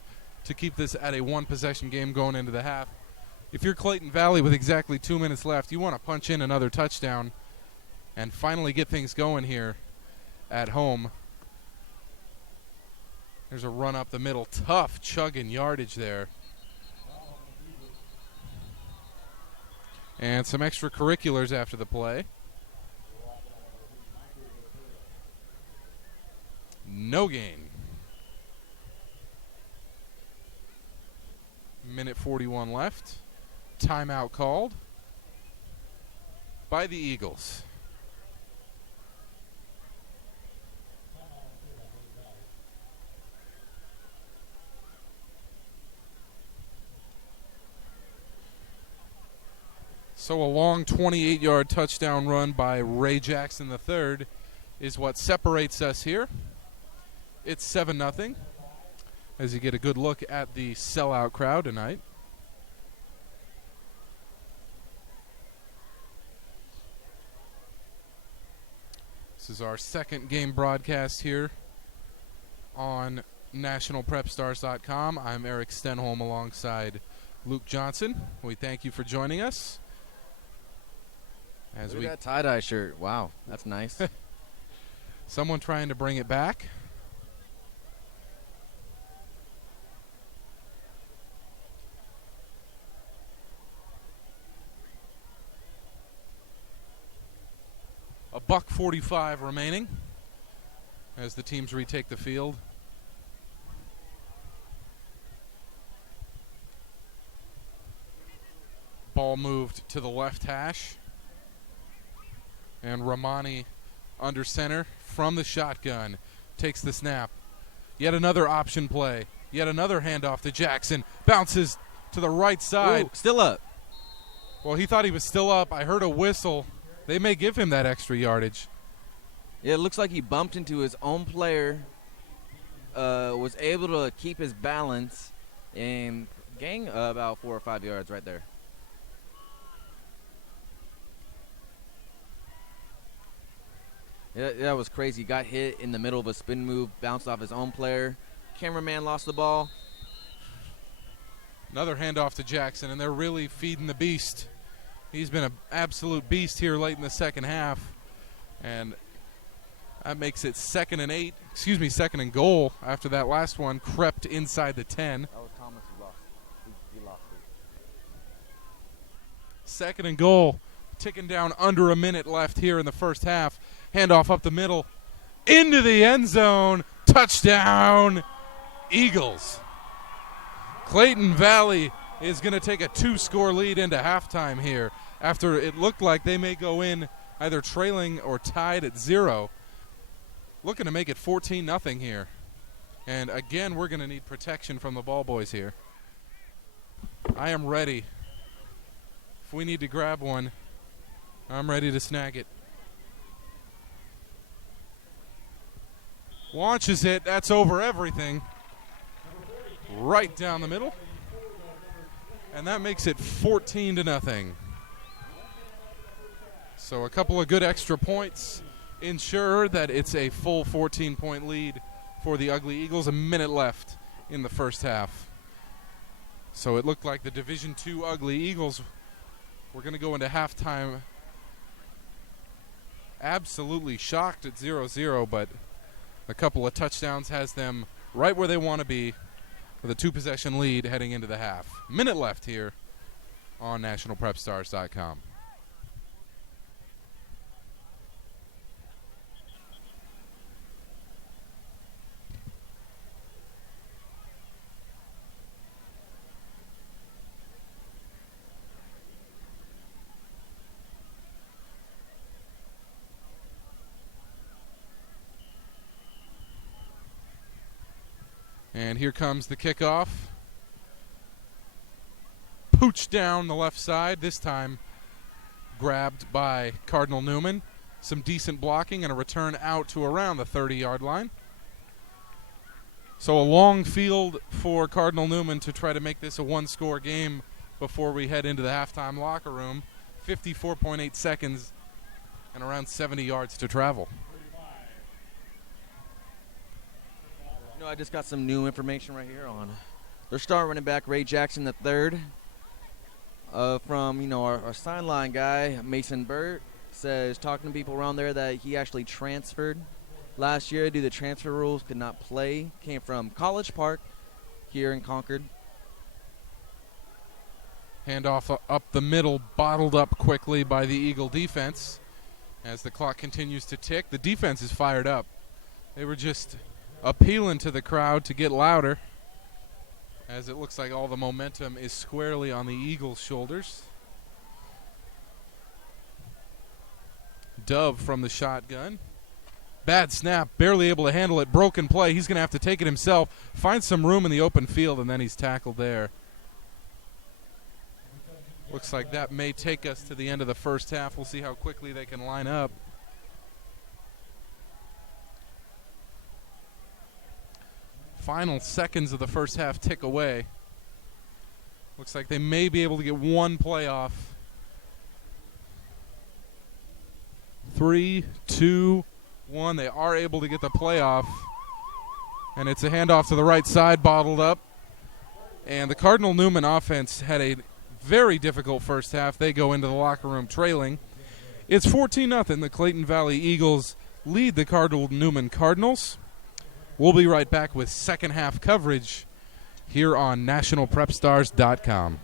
to keep this at a 1-possession game going into the half. If you're Clayton Valley with exactly 2 minutes left, you want to punch in another touchdown and finally get things going here at home. There's a run up the middle. Tough chugging yardage there. And some extracurriculars after the play. No gain. Minute 41 left. Timeout called by the Eagles. So a long 28-yard touchdown run by Ray Jackson III is what separates us here. It's 7-0 as you get a good look at the sellout crowd tonight. This is our second game broadcast here on NationalPrepStars.com. I'm Eric Stenholm alongside Luke Johnson. We thank you for joining us. As Look at that tie-dye shirt. Wow, that's nice. Someone trying to bring it back. A $1:45 remaining as the teams retake the field. Ball moved to the left hash. And Ramani under center from the shotgun takes the snap. Yet another option play. Yet another handoff to Jackson. Bounces to the right side. Ooh, still up. Well, he thought he was still up. I heard a whistle. They may give him that extra yardage. Yeah, it looks like he bumped into his own player, was able to keep his balance, and gain about 4 or 5 yards right there. Yeah, that was crazy. Got hit in the middle of a spin move, bounced off his own player. Cameraman lost the ball. Another handoff to Jackson, and they're really feeding the beast. He's been an absolute beast here late in the second half. And that makes it second and goal after that last one crept inside the 10. That was Thomas who lost. He lost it. Second and goal, ticking down under a minute left here in the first half. Handoff up the middle, into the end zone. Touchdown, Eagles. Clayton Valley is going to take a 2-score lead into halftime here after it looked like they may go in either trailing or tied at 0. Looking to make it 14-0 here. And again, we're going to need protection from the ball boys here. I am ready. If we need to grab one, I'm ready to snag it. Launches it. That's over everything. Right down the middle. And that makes it 14-0. So a couple of good extra points ensure that it's a full 14-point lead for the Ugly Eagles. A minute left in the first half. So it looked like the Division II Ugly Eagles were going to go into halftime absolutely shocked at 0-0, but a couple of touchdowns has them right where they want to be with a 2-possession lead heading into the half. Minute left here on NationalPrepStars.com. And here comes the kickoff. Pooch down the left side, this time grabbed by Cardinal Newman. Some decent blocking and a return out to around the 30-yard line. So a long field for Cardinal Newman to try to make this a one-score game before we head into the halftime locker room. 54.8 seconds and around 70 yards to travel. You know, I just got some new information right here on their star running back, Ray Jackson III. From, our sideline guy, Mason Burt, says talking to people around there that he actually transferred last year due to the transfer rules, could not play. Came from College Park here in Concord. Handoff up the middle, bottled up quickly by the Eagle defense. As the clock continues to tick, the defense is fired up. They were just appealing to the crowd to get louder, as it looks like all the momentum is squarely on the Eagles' shoulders. Dove from the shotgun. Bad snap, barely able to handle it. Broken play. He's going to have to take it himself. Find some room in the open field, and then he's tackled there. Looks like that may take us to the end of the first half. We'll see how quickly they can line up. Final seconds of the first half tick away. Looks like they may be able to get one play off. 3, 2, 1. They are able to get the playoff. And it's a handoff to the right side, bottled up. And the Cardinal Newman offense had a very difficult first half. They go into the locker room trailing. It's 14-0. The Clayton Valley Eagles lead the Cardinal Newman Cardinals. We'll be right back with second half coverage here on nationalprepstars.com.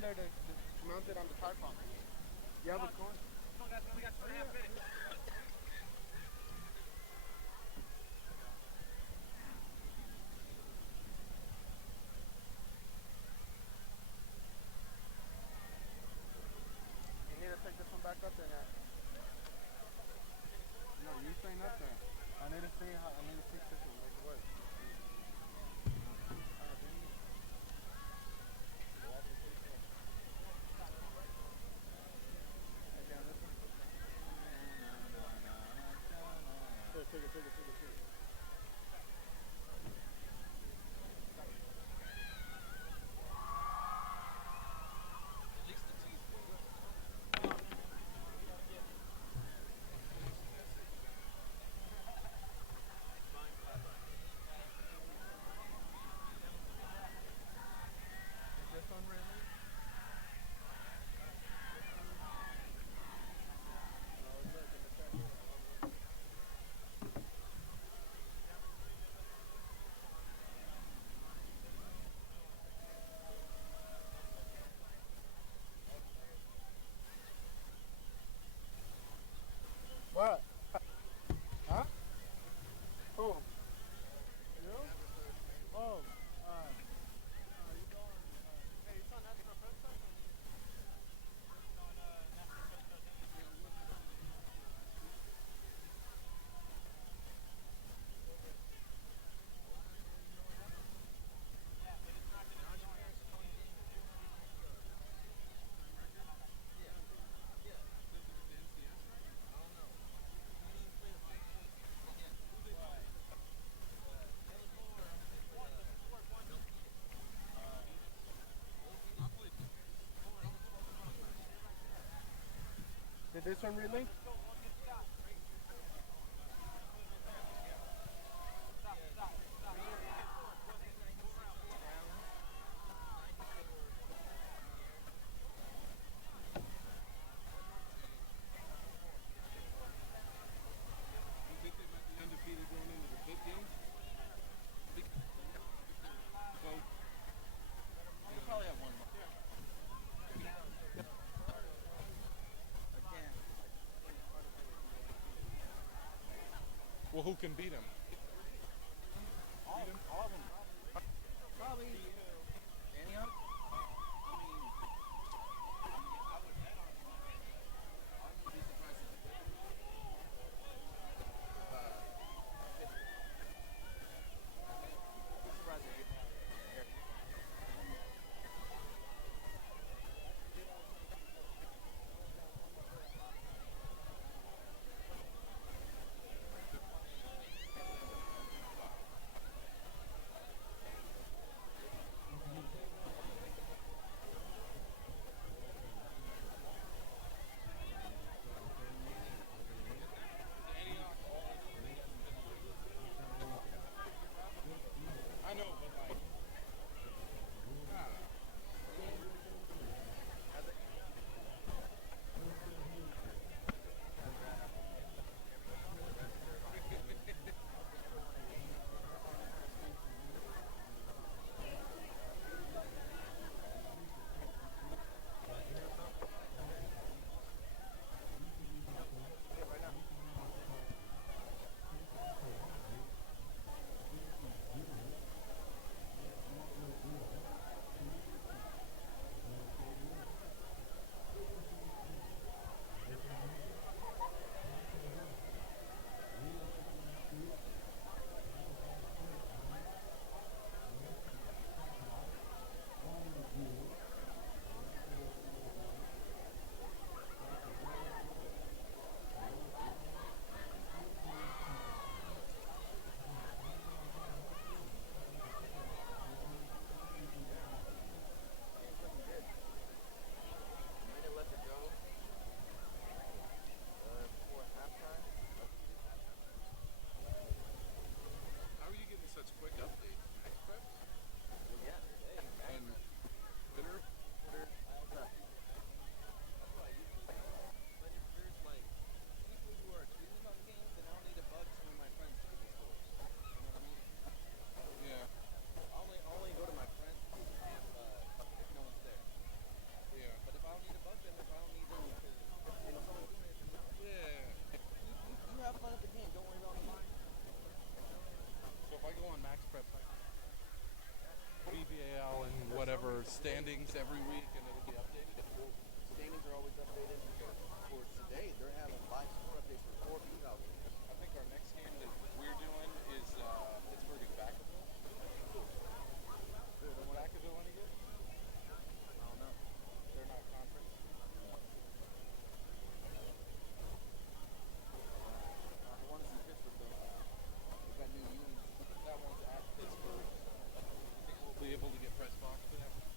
on there to mount it on the tripod. You have a corn? You need to take this one back up there now. No, you staying up there. I need to see if this will make it work. Take it. This one really? What? Huh? Who? You? Oh, you going? Hey, you saw National Press Club? Did this one relink? Well, who can beat him? All of them. Probably Daniel. I would bet on him. I wouldn't be surprised if he did. Be surprised if he did. prep BBAL and whatever standings every week, and it'll be updated. Standings are always updated. For today, they're having live score updates for 4 B-Val games. I think our next game that we're doing is Pittsburgh and Vacaville. Is Vacaville any good? I don't know. They're not conference. The ones in Pittsburgh, though. We've got new unions. That one's at Pittsburgh. I think we'll be able to get press box for that one.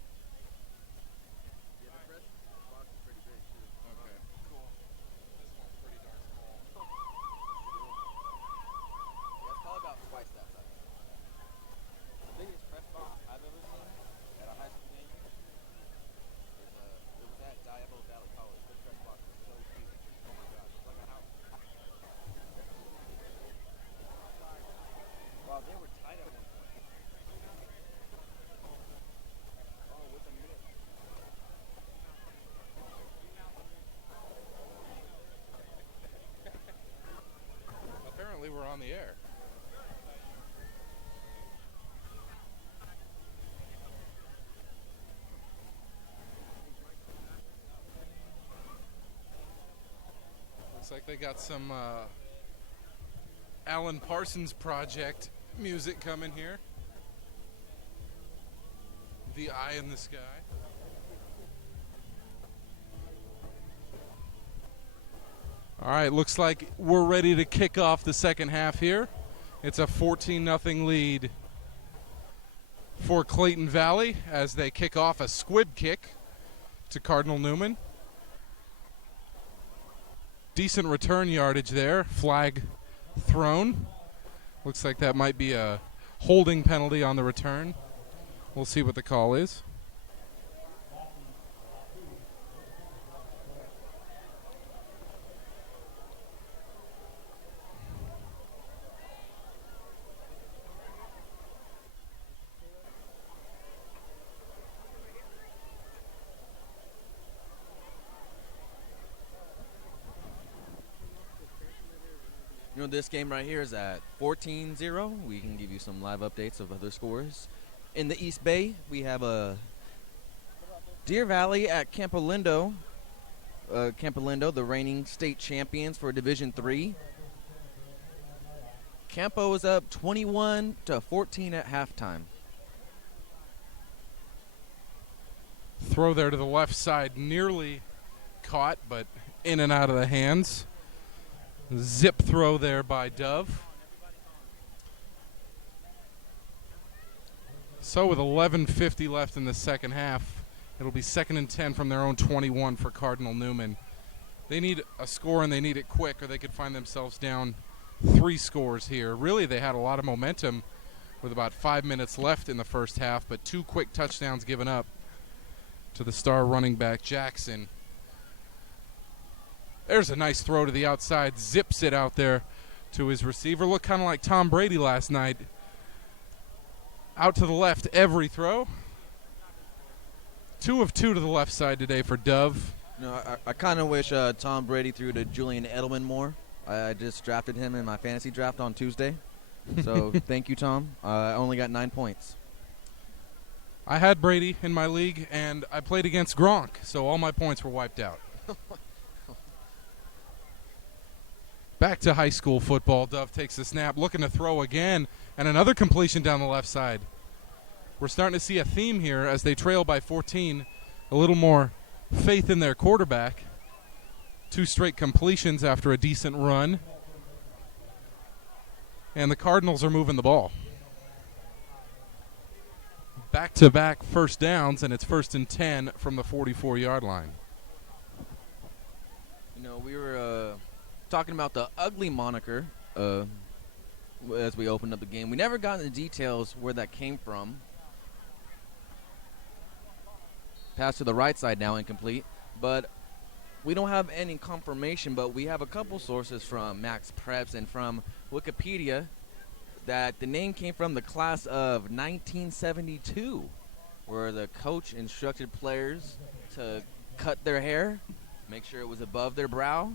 Yeah, the press box is pretty big, too. Okay, cool. This one's pretty darn small. Yeah, it's probably about twice that size. The biggest press box I've ever seen at a high school game is it was at Diablo Valley College. The press box was so huge. Oh my gosh, it's like a house. Wow, they were tight at one point. Oh, with a minute. Apparently we're on the air. Looks like they got some Alan Parsons Project music coming here. The Eye in the Sky. All right, looks like we're ready to kick off the second half here. It's a 14-0 lead for Clayton Valley as they kick off a squib kick to Cardinal Newman. Decent return yardage there. Flag thrown. Looks like that might be a holding penalty on the return. We'll see what the call is. You know, this game right here is at 14-0. We can give you some live updates of other scores. In the East Bay, we have a Deer Valley at Campolindo. Campolindo, the reigning state champions for Division III. Campo is up 21-14 at halftime. Throw there to the left side, nearly caught, but in and out of the hands. Zip throw there by Dove. So with 11:50 left in the second half, it'll be 2nd and 10 from their own 21 for Cardinal Newman. They need a score, and they need it quick, or they could find themselves down 3 scores here. Really, they had a lot of momentum with about 5 minutes left in the first half, but 2 quick touchdowns given up to the star running back Jackson. There's a nice throw to the outside. Zips it out there to his receiver. Looked kind of like Tom Brady last night. Out to the left every throw. 2 of 2 to the left side today for Dove. No, I kind of wish Tom Brady threw to Julian Edelman more. I just drafted him in my fantasy draft on Tuesday. So thank you, Tom. I only got 9 points. I had Brady in my league, and I played against Gronk, so all my points were wiped out. Back to high school football. Dove takes the snap, looking to throw again, and another completion down the left side. We're starting to see a theme here as they trail by 14. A little more faith in their quarterback. 2 straight completions after a decent run. And the Cardinals are moving the ball. Back-to-back first downs, and it's 1st and 10 from the 44-yard line. You know, we were talking about the ugly moniker as we opened up the game. We never got into the details where that came from. Pass to the right side now, incomplete. But we don't have any confirmation, but we have a couple sources from Max Preps and from Wikipedia that the name came from the class of 1972, where the coach instructed players to cut their hair, make sure it was above their brow,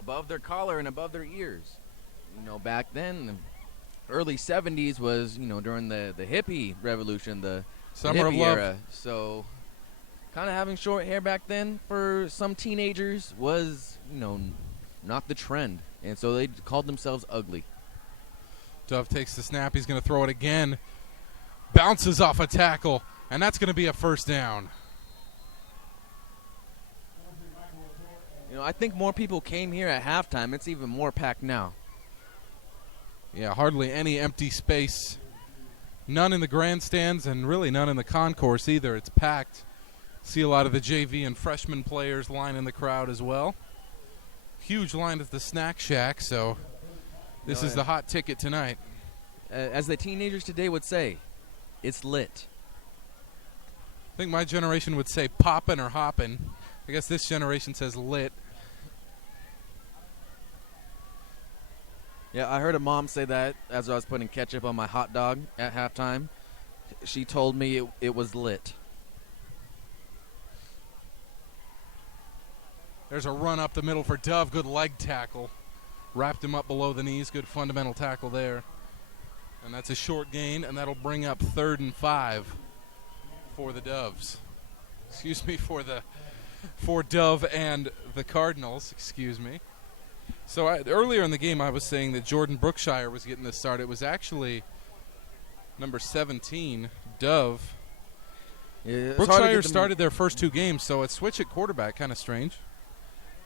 above their collar, and above their ears. You know, back then, early 70s was, during the hippie revolution, the Summer of hippie love. era. So kind of having short hair back then for some teenagers was, not the trend. And so they called themselves ugly. Dove takes the snap. He's going to throw it again. Bounces off a tackle, and that's going to be a first down. I think more people came here at halftime. It's even more packed now. Yeah, hardly any empty space. None in the grandstands and really none in the concourse either. It's packed. See a lot of the JV and freshman players lining the crowd as well. Huge line at the snack shack, so this is the hot ticket tonight. As the teenagers today would say, it's lit. I think my generation would say poppin' or hoppin'. I guess this generation says lit. Yeah, I heard a mom say that as I was putting ketchup on my hot dog at halftime. She told me it was lit. There's a run up the middle for Dove. Good leg tackle. Wrapped him up below the knees. Good fundamental tackle there. And that's a short gain, and that'll bring up 3rd and 5 for the Doves. Excuse me, for Dove and the Cardinals. Excuse me. So earlier in the game, I was saying that Jordan Brookshire was getting the start. It was actually number 17, Dove. Yeah, Brookshire started their first 2 games, so a switch at quarterback, kind of strange.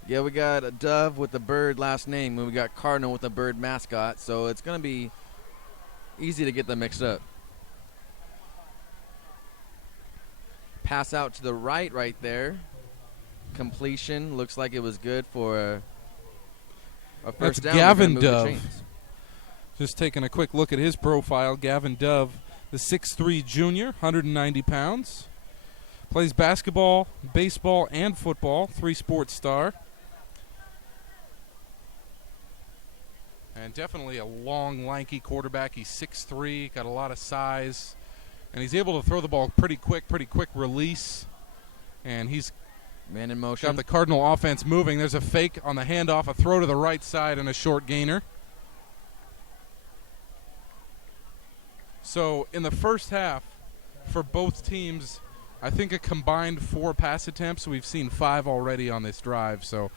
Yeah, we got a Dove with the Bird last name, and we got Cardinal with the Bird mascot, so it's going to be easy to get them mixed up. Pass out to the right there. Completion. Looks like it was good for a first down. Gavin Dove. Just taking a quick look at his profile. Gavin Dove, the 6'3 junior, 190 pounds. Plays basketball, baseball, and football. 3-sport star. And definitely a long, lanky quarterback. He's 6'3", got a lot of size. And he's able to throw the ball pretty quick release. And he's man in motion. got the Cardinal offense moving. There's a fake on the handoff, a throw to the right side, and a short gainer. So in the first half, for both teams, I think a combined 4 pass attempts. We've seen 5 already on this drive. So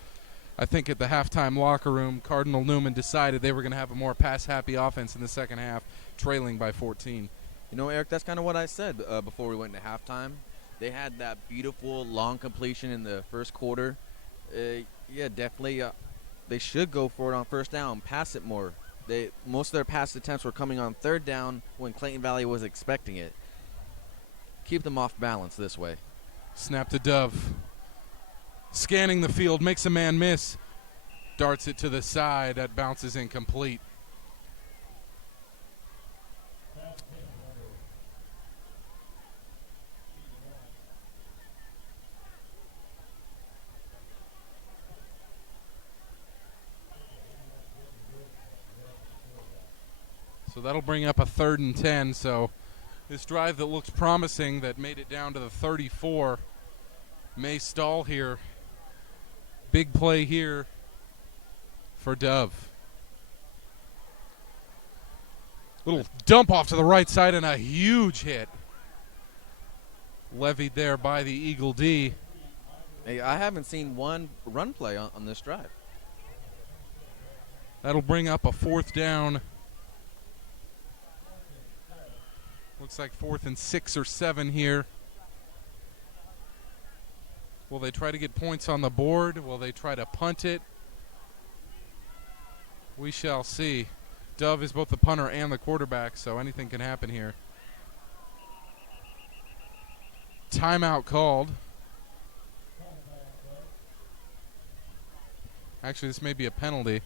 I think at the halftime locker room, Cardinal Newman decided they were going to have a more pass-happy offense in the second half, trailing by 14. Eric, that's kind of what I said before we went into halftime. They had that beautiful long completion in the first quarter. Yeah, definitely. They should go for it on first down, pass it more. Most of their pass attempts were coming on 3rd down when Clayton Valley was expecting it. Keep them off balance this way. Snap to Dove. Scanning the field, makes a man miss. Darts it to the side. That bounces incomplete. So that'll bring up a 3rd and 10. So this drive that looked promising, that made it down to the 34, may stall here. Big play here for Dove. Little dump off to the right side and a huge hit. Levied there by the Eagle D. Hey, I haven't seen one run play on this drive. That'll bring up a 4th down. Looks like 4th and 6 or 7 here. Will they try to get points on the board? Will they try to punt it? We shall see. Dove is both the punter and the quarterback, so anything can happen here. Timeout called. Actually, this may be a penalty.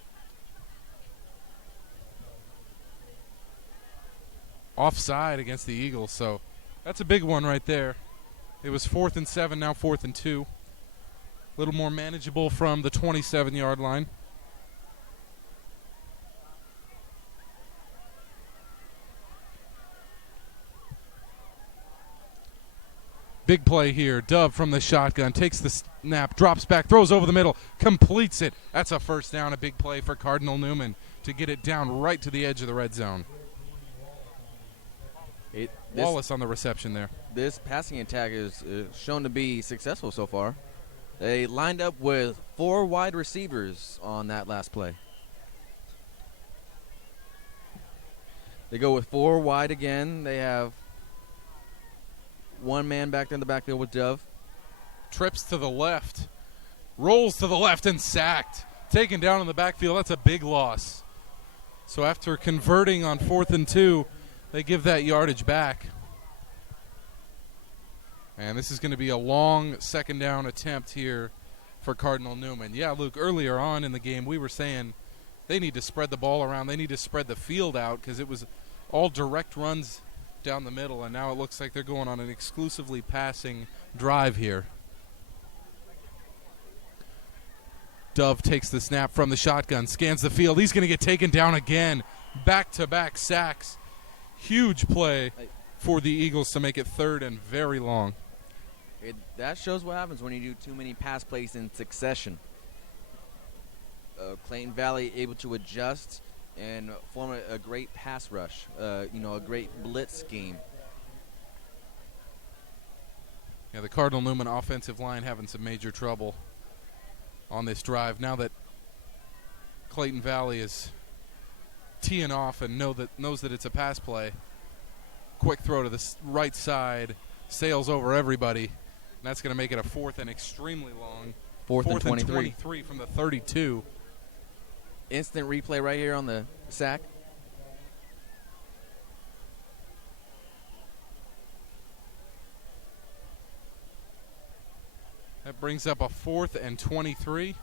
Offside against the Eagles, so that's a big one right there. It was 4th and 7, now 4th and 2. A little more manageable from the 27-yard line. Big play here. Dove from the shotgun takes the snap, drops back, throws over the middle, completes it. That's a first down, a big play for Cardinal Newman to get it down right to the edge of the red zone. This, Wallace on the reception there. this passing attack is shown to be successful so far. They lined up with 4 wide receivers on that last play. They go with 4 wide again. They have 1 man back there in the backfield with Dove. Trips to the left, rolls to the left and sacked. Taken down in the backfield. That's a big loss. So after converting on 4th and 2, they give that yardage back. And this is going to be a long second down attempt here for Cardinal Newman. Yeah, Luke, earlier on in the game we were saying they need to spread the ball around. They need to spread the field out because it was all direct runs down the middle, and now it looks like they're going on an exclusively passing drive here. Dove takes the snap from the shotgun, scans the field. He's going to get taken down again. Back-to-back sacks. Huge play for the Eagles to make it 3rd and very long. That shows what happens when you do too many pass plays in succession. Clayton Valley able to adjust and form a great pass rush, a great blitz scheme. Yeah, the Cardinal Newman offensive line having some major trouble on this drive. Now that Clayton Valley is teeing off and knows that it's a pass play, quick throw to the right side, sails over everybody, and that's going to make it a 4th and extremely long. 4th and 23. 23 from the 32. Instant replay right here on the sack. That brings up a 4th and 23.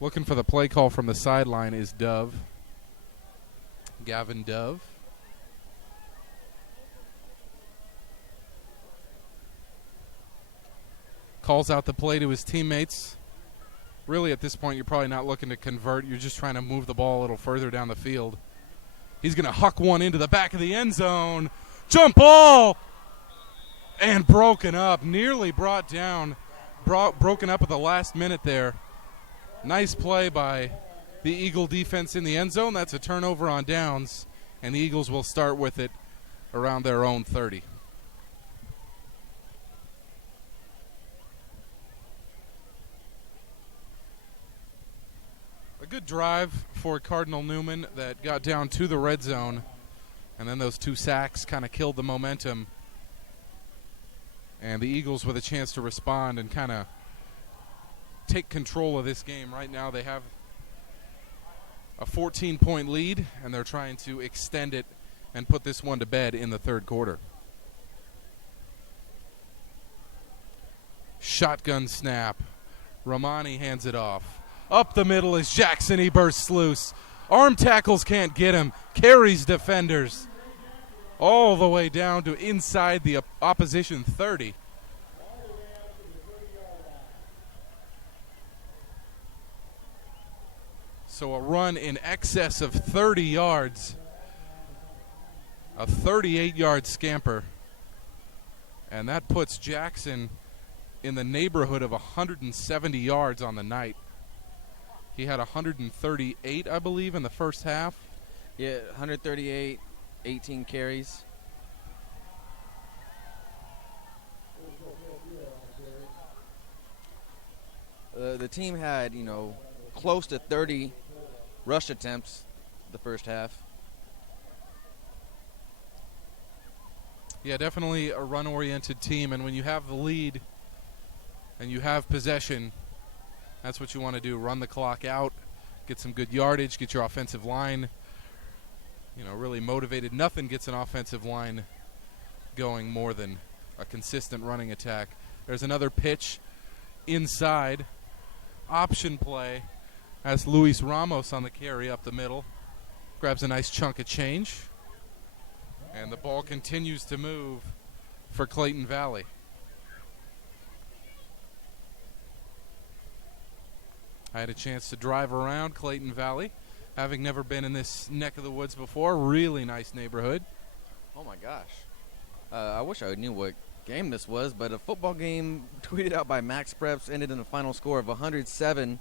Looking for the play call from the sideline is Dove. Gavin Dove. Calls out the play to his teammates. Really, at this point, you're probably not looking to convert. You're just trying to move the ball a little further down the field. He's going to huck one into the back of the end zone. Jump ball! And broken up. Nearly brought down. Broken up at the last minute there. Nice play by the Eagle defense in the end zone. That's a turnover on downs, and the Eagles will start with it around their own 30. A good drive for Cardinal Newman that got down to the red zone, and then those 2 sacks kind of killed the momentum. And the Eagles with a chance to respond and kind of take control of this game. Right now they have a 14-point lead, and they're trying to extend it and put this one to bed in the 3rd quarter. Shotgun snap. Romani hands it off. Up the middle is Jackson. He bursts loose. Arm tackles can't get him. Carries defenders all the way down to inside the opposition 30. So a run in excess of 30 yards. A 38-yard scamper. And that puts Jackson in the neighborhood of 170 yards on the night. He had 138, I believe, in the first half. Yeah, 138, 18 carries. The team had, close to 30 rush attempts the first half. Yeah, definitely a run-oriented team, and when you have the lead and you have possession, that's what you want to do. Run the clock out, get some good yardage, get your offensive line, really motivated. Nothing gets an offensive line going more than a consistent running attack. There's another pitch inside. Option play. Has Luis Ramos on the carry up the middle. Grabs a nice chunk of change. And the ball continues to move for Clayton Valley. I had a chance to drive around Clayton Valley, having never been in this neck of the woods before. Really nice neighborhood. Oh, my gosh. I wish I knew what game this was, but a football game tweeted out by Max Preps ended in a final score of 107-90,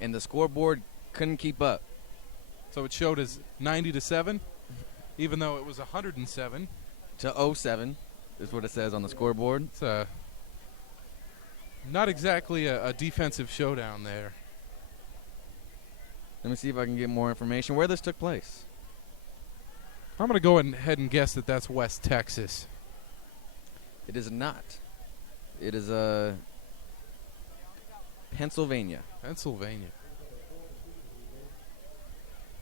and the scoreboard couldn't keep up. So it showed as 90-7? even though it was 107. To 07 is what it says on the scoreboard. It's not exactly a defensive showdown there. Let me see if I can get more information where this took place. I'm going to go ahead and guess that that's West Texas. It is not. It is Pennsylvania. Pennsylvania.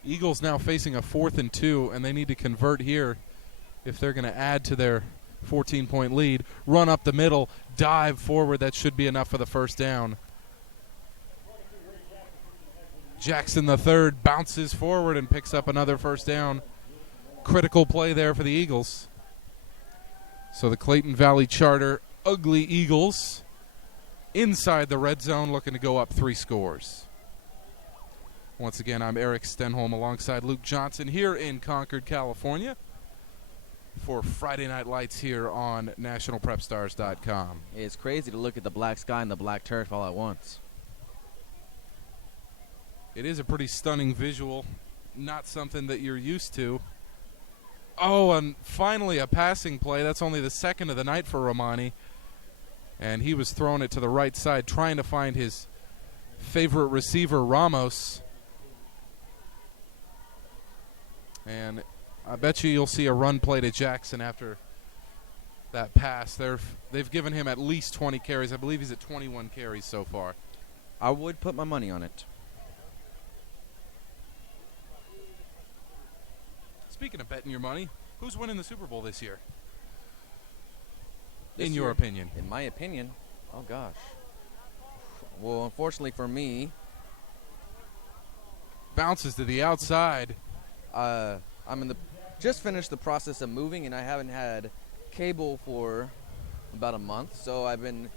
Eagles now facing a 4th and 2, and they need to convert here if they're going to add to their 14-point lead. Run up the middle, dive forward. That should be enough for the first down. Jackson the third bounces forward and picks up another first down. Critical play there for the Eagles. So the Clayton Valley Charter Ugly Eagles inside the red zone looking to go up 3 scores. Once again, I'm Eric Stenholm alongside Luke Johnson here in Concord, California for Friday Night Lights here on NationalPrepStars.com. It's crazy to look at the black sky and the black turf all at once. It is a pretty stunning visual, not something that you're used to. Oh, and finally a passing play. That's only the second of the night for Romani. And he was throwing it to the right side, trying to find his favorite receiver, Ramos. And I bet you'll see a run play to Jackson after that pass. They've given him at least 20 carries. I believe he's at 21 carries so far. I would put my money on it. Speaking of betting your money, who's winning the Super Bowl this year? This In your year, opinion? In my opinion, oh gosh. Well, unfortunately for me, Bounces to the outside. just finished the process of moving, and I haven't had cable for about a month, so I've been,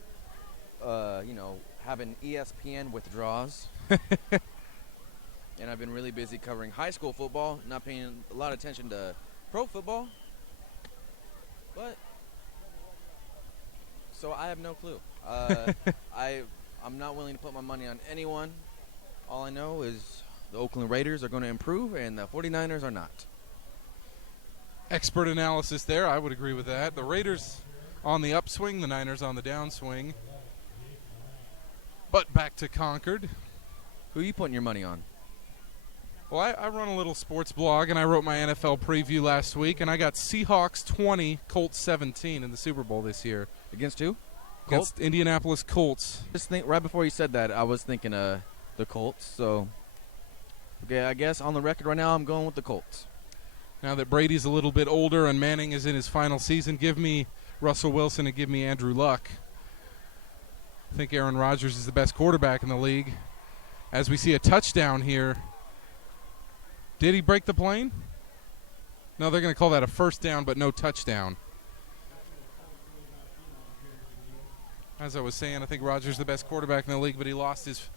having ESPN withdrawals. And I've been really busy covering high school football, not paying a lot of attention to pro football. But so I have no clue. I'm not willing to put my money on anyone. All I know is the Oakland Raiders are going to improve, and the 49ers are not. Expert analysis there. I would agree with that. The Raiders on the upswing, the Niners on the downswing. But back to Concord. Who are you putting your money on? Well, I run a little sports blog, and I wrote my NFL preview last week, and I got Seahawks 20, Colts 17 in the Super Bowl this year. Against who? Against Indianapolis Colts. Just think, right before you said that, I was thinking the Colts. So, okay, I guess on the record right now, I'm going with the Colts. Now that Brady's a little bit older and Manning is in his final season, give me Russell Wilson and give me Andrew Luck. I think Aaron Rodgers is the best quarterback in the league. As we see a touchdown here. Did he break the plane? No, they're going to call that a first down, but no touchdown. As I was saying, I think Rodgers is the best quarterback in the league, but he lost his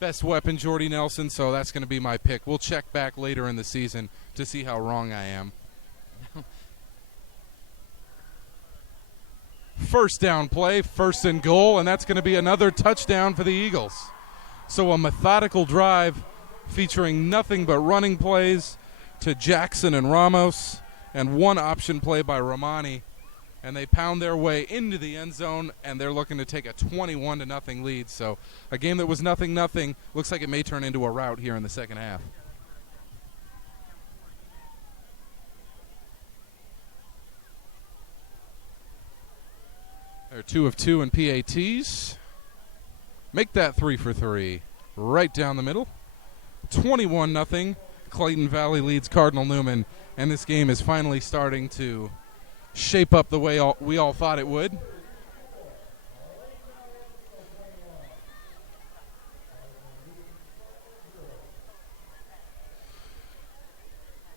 best weapon, Jordy Nelson, so that's going to be my pick. We'll check back later in the season to see how wrong I am. First down play, 1st and goal, and that's going to be another touchdown for the Eagles. So a methodical drive featuring nothing but running plays to Jackson and Ramos and one option play by Romani. And they pound their way into the end zone, and they're looking to take a 21-0 lead. So a game that was 0-0 looks like it may turn into a rout here in the second half. They're 2 of 2 in PATs. Make that 3 for 3. Right down the middle. 21-0. Clayton Valley leads Cardinal Newman, and this game is finally starting to shape up the way we all thought it would.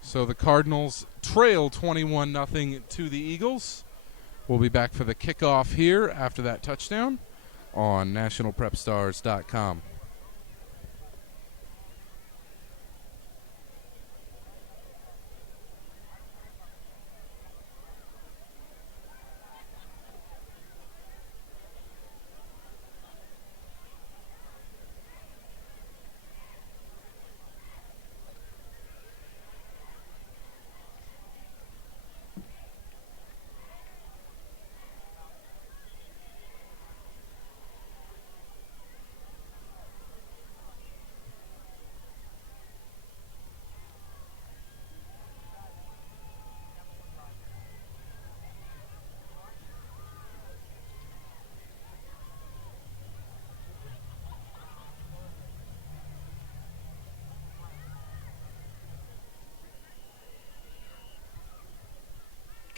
So the Cardinals trail 21-0 to the Eagles. We'll be back for the kickoff here after that touchdown on NationalPrepStars.com.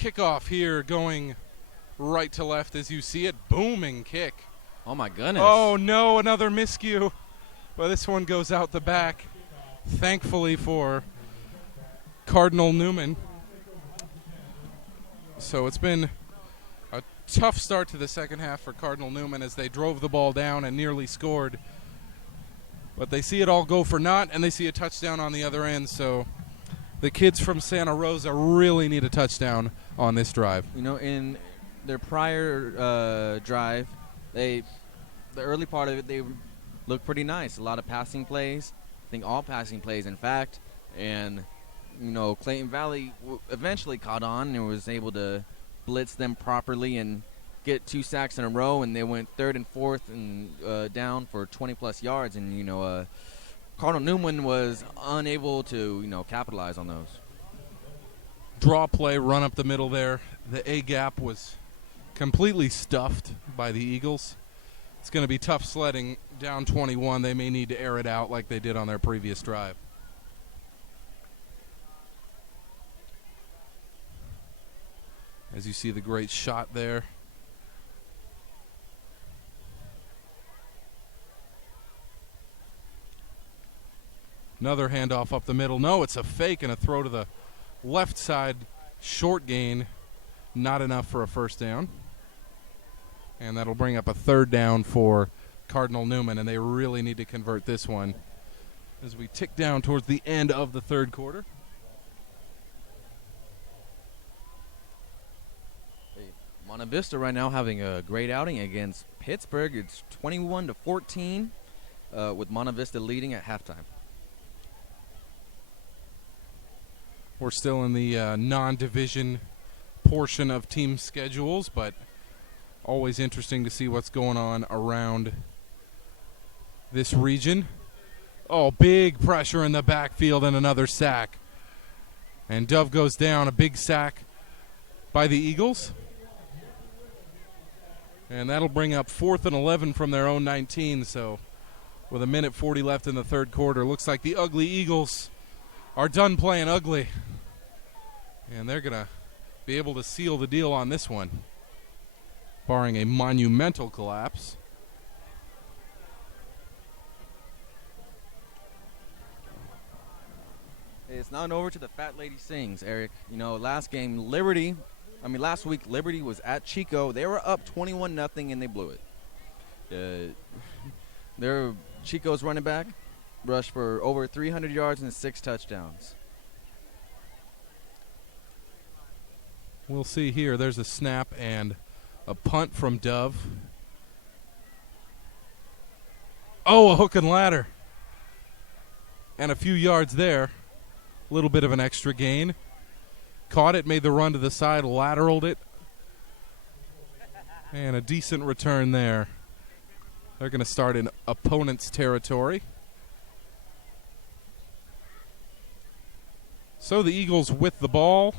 kickoff here going right to left as you see it. Booming kick. Oh, my goodness. Oh, no, another miscue. Well, this one goes out the back, thankfully for Cardinal Newman. So it's been a tough start to the second half for Cardinal Newman as they drove the ball down and nearly scored. But they see it all go for naught, and they see a touchdown on the other end. So the kids from Santa Rosa really need a touchdown on this drive. You know, in their prior drive, the early part of it, they looked pretty nice. A lot of passing plays. I think all passing plays, in fact. And, you know, Clayton Valley eventually caught on and was able to blitz them properly and get 2 sacks in a row. And they went 3rd and 4th and down for 20-plus yards. And, you know, Cardinal Newman was unable to, you know, capitalize on those. Draw play, run up the middle there. The A-gap was completely stuffed by the Eagles. It's going to be tough sledding down 21. They may need to air it out like they did on their previous drive. As you see the great shot there. Another handoff up the middle. No, it's a fake and a throw to the left side. Short gain. Not enough for a first down. And that'll bring up a 3rd down for Cardinal Newman, and they really need to convert this one as we tick down towards the end of the 3rd quarter. Monte Vista right now having a great outing against Pittsburgh. It's 21-14 with Monte Vista leading at halftime. We're still in the non-division portion of team schedules, but always interesting to see what's going on around this region. Oh, big pressure in the backfield and another sack. And Dove goes down, a big sack by the Eagles. And that'll bring up 4th and 11 from their own 19. So with 1:40 left in the 3rd quarter, looks like the ugly Eagles are done playing ugly. And they're going to be able to seal the deal on this one, barring a monumental collapse. It's now over to the Fat Lady Sings, Eric. You know, last week, Liberty was at Chico. They were up 21-0, and they blew it. Their Chico's running back rushed for over 300 yards and 6 touchdowns. We'll see here. There's a snap and a punt from Dove. Oh, a hook and ladder. And a few yards there. A little bit of an extra gain. Caught it, made the run to the side, lateraled it. And a decent return there. They're going to start in opponent's territory. So the Eagles with the ball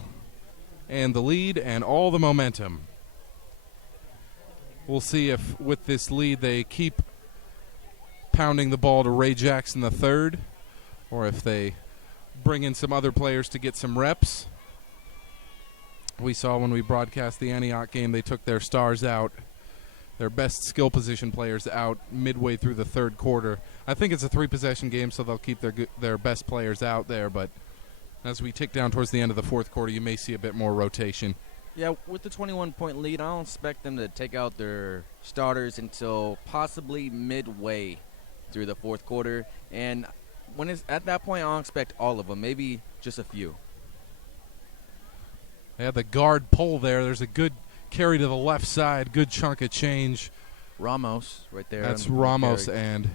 and the lead and all the momentum. We'll see if with this lead they keep pounding the ball to Ray Jackson III, or if they bring in some other players to get some reps. We saw when we broadcast the Antioch game, they took their stars out, their best skill position players out midway through the 3rd quarter. I think it's a 3-possession game, so they'll keep their best players out there, but as we tick down towards the end of the 4th quarter, you may see a bit more rotation. Yeah, with the 21-point lead, I don't expect them to take out their starters until possibly midway through the 4th quarter. And when it's at that point, I don't expect all of them, maybe just a few. They had the guard pull there. There's a good carry to the left side, good chunk of change. Ramos right there. That's Ramos, carry. and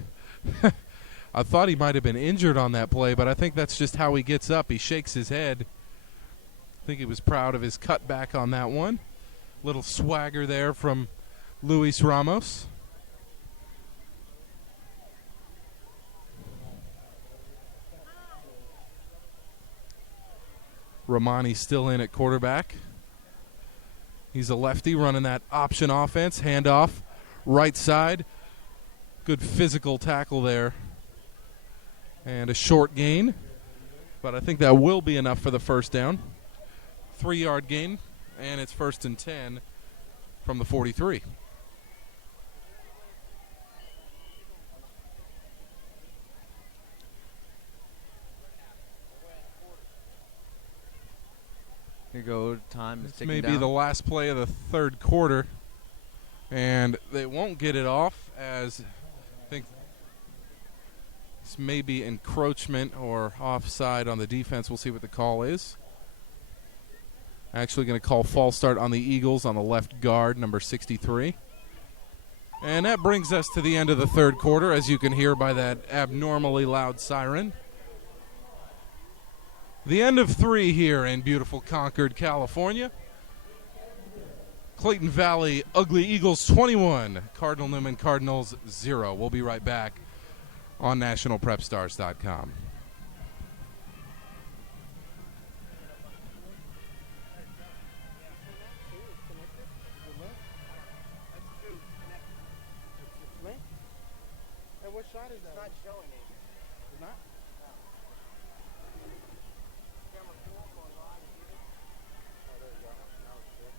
I thought he might have been injured on that play, but I think that's just how he gets up. He shakes his head. I think he was proud of his cutback on that one. Little swagger there from Luis Ramos. Romani's still in at quarterback. He's a lefty running that option offense. Handoff, right side. Good physical tackle there. And a short gain. But I think that will be enough for the first down. 3-yard gain and it's 1st and 10 from the 43. Here you go. Time is This ticking may down. be the last play of the third quarter, and they won't get it off, as I think this may be encroachment or offside on the defense. We'll see what the call is. Actually going to call false start on the Eagles on the left guard, number 63. And that brings us to the end of the third quarter, as you can hear by that abnormally loud siren. The end of 3 here in beautiful Concord, California. Clayton Valley Ugly Eagles 21, Cardinal Newman Cardinals 0. We'll be right back on nationalprepstars.com. Hey, what shot is that? It's not showing it. It's not? Camera 4 going live here. Oh, there you go. Now it's good.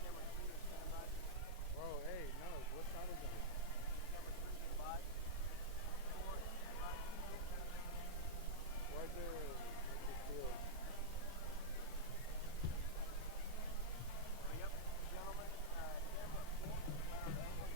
Camera 3 is standby. Whoa, hey, no. What shot is that? Camera 3 is live. 4 is standby. Right there. What's the field? Hurry up, gentlemen. Camera 4 is around angle.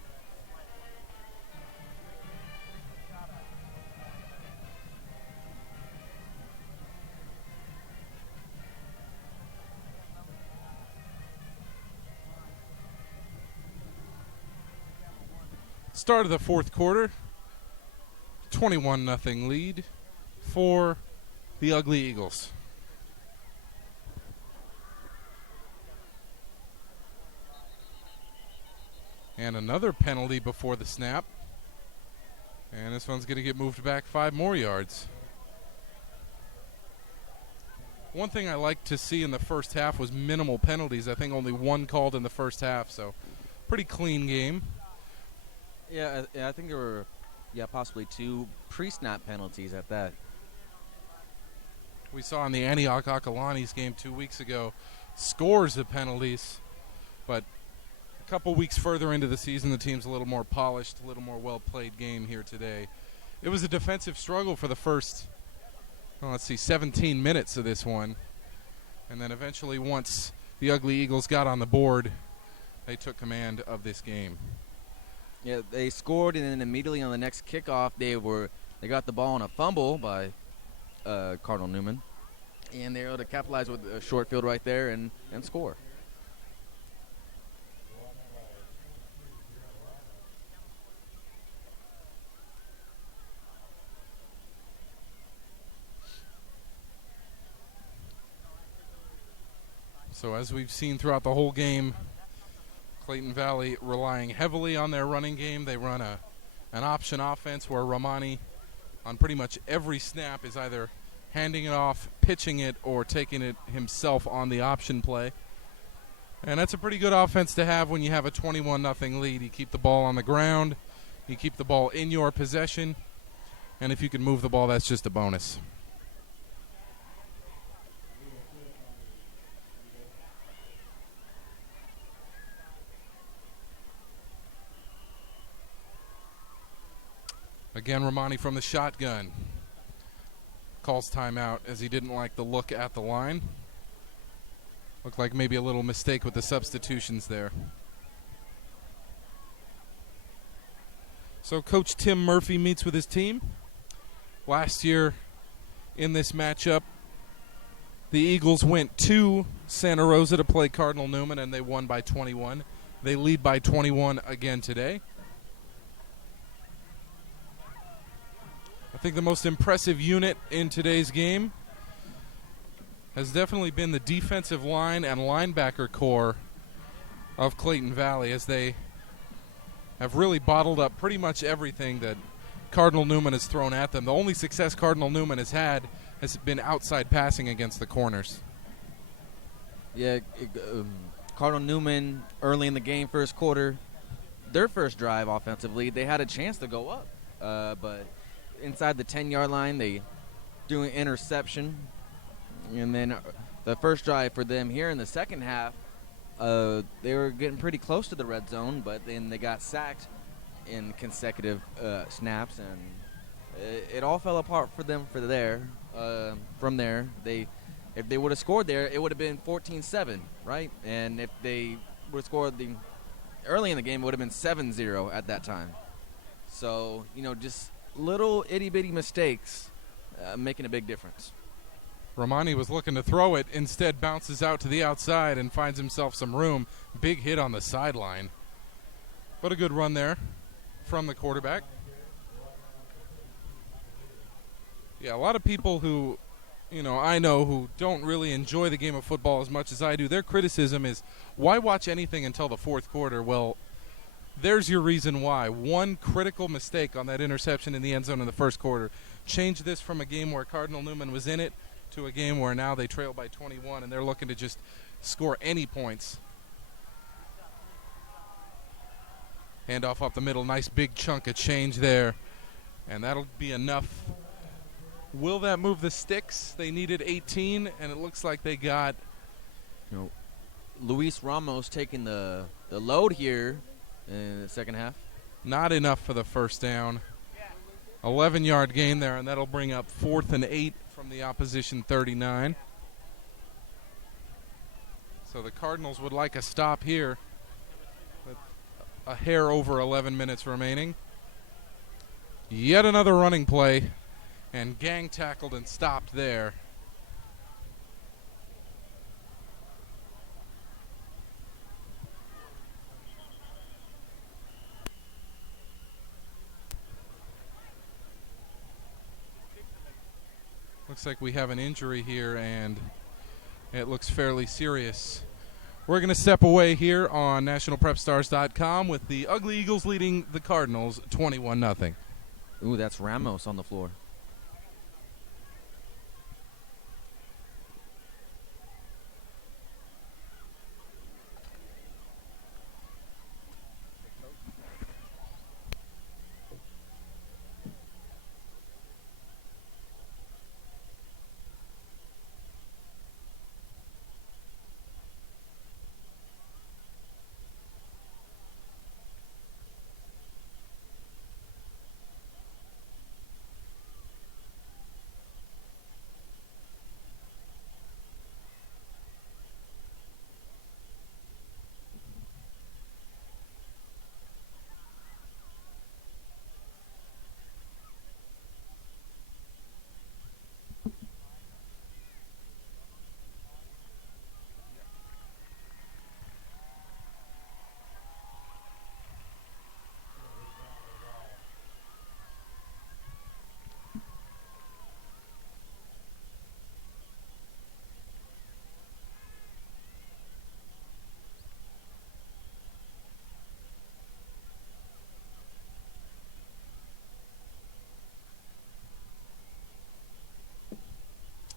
Start of the fourth quarter, 21-0 lead for the Ugly Eagles. And another penalty before the snap. And this one's going to get moved back 5 more yards. One thing I liked to see in the first half was minimal penalties. I think only 1 called in the first half, so pretty clean game. Yeah, I think there were, possibly 2 pre-snap penalties at that. We saw in the Antioch Akalani's game 2 weeks ago scores of penalties, but a couple weeks further into the season, the team's a little more polished, a little more well-played game here today. It was a defensive struggle for the first, 17 minutes of this one. And then eventually, once the Ugly Eagles got on the board, they took command of this game. Yeah, they scored, and then immediately on the next kickoff, they got the ball on a fumble by Cardinal Newman, and they were able to capitalize with a short field right there and score. So as we've seen throughout the whole game, Clayton Valley relying heavily on their running game. They run an option offense where Romani, on pretty much every snap, is either handing it off, pitching it, or taking it himself on the option play. And that's a pretty good offense to have when you have a 21-0 lead. You keep the ball on the ground, you keep the ball in your possession, and if you can move the ball, that's just a bonus. Again, Romani from the shotgun calls timeout as he didn't like the look at the line. Looked like maybe a little mistake with the substitutions there. So Coach Tim Murphy meets with his team. Last year in this matchup, the Eagles went to Santa Rosa to play Cardinal Newman, and they won by 21. They lead by 21 again today. I think the most impressive unit in today's game has definitely been the defensive line and linebacker core of Clayton Valley, as they have really bottled up pretty much everything that Cardinal Newman has thrown at them. The only success Cardinal Newman has had has been outside passing against the corners. Yeah, Cardinal Newman early in the game, first quarter, their first drive offensively, they had a chance to go up, but inside the 10-yard line, they do an interception, and then the first drive for them here in the second half, they were getting pretty close to the red zone, but then they got sacked in consecutive snaps, and it all fell apart for them from there. If they would have scored there, it would have been 14-7, right? And if they would have scored early in the game, it would have been 7-0 at that time. So, just little itty-bitty mistakes making a big difference. Romani was looking to throw it, instead bounces out to the outside and finds himself some room. Big hit on the sideline. But a good run there from the quarterback. Yeah, a lot of people who, I know who don't really enjoy the game of football as much as I do, their criticism is, why watch anything until the fourth quarter? Well, there's your reason why. One critical mistake on that interception in the end zone in the first quarter changed this from a game where Cardinal Newman was in it to a game where now they trail by 21 and they're looking to just score any points. Handoff up the middle, nice big chunk of change there, and that'll be enough. Will that move the sticks? They needed 18, and it looks like they got. Luis Ramos taking the load here in the second half. Not enough for the first down. 11-yard gain there, and that'll bring up 4th and 8 from the opposition 39. So the Cardinals would like a stop here with a hair over 11 minutes remaining. Yet another running play, and Gang tackled and stopped there. Looks like we have an injury here, and it looks fairly serious. We're going to step away here on NationalPrepStars.com with the Ugly Eagles leading the Cardinals 21-0. Ooh, that's Ramos on the floor.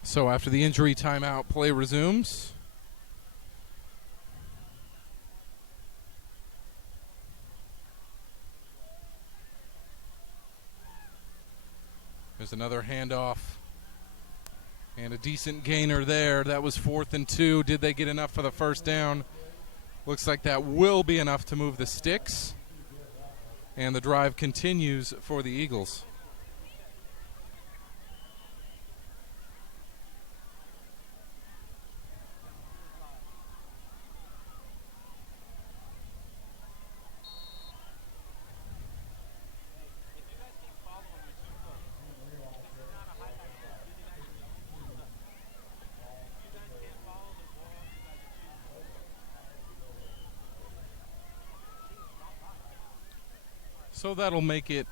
So after the injury timeout, play resumes. There's another handoff. And a decent gainer there. That was 4th and 2. Did they get enough for the first down? Looks like that will be enough to move the sticks. And the drive continues for the Eagles. So that'll make it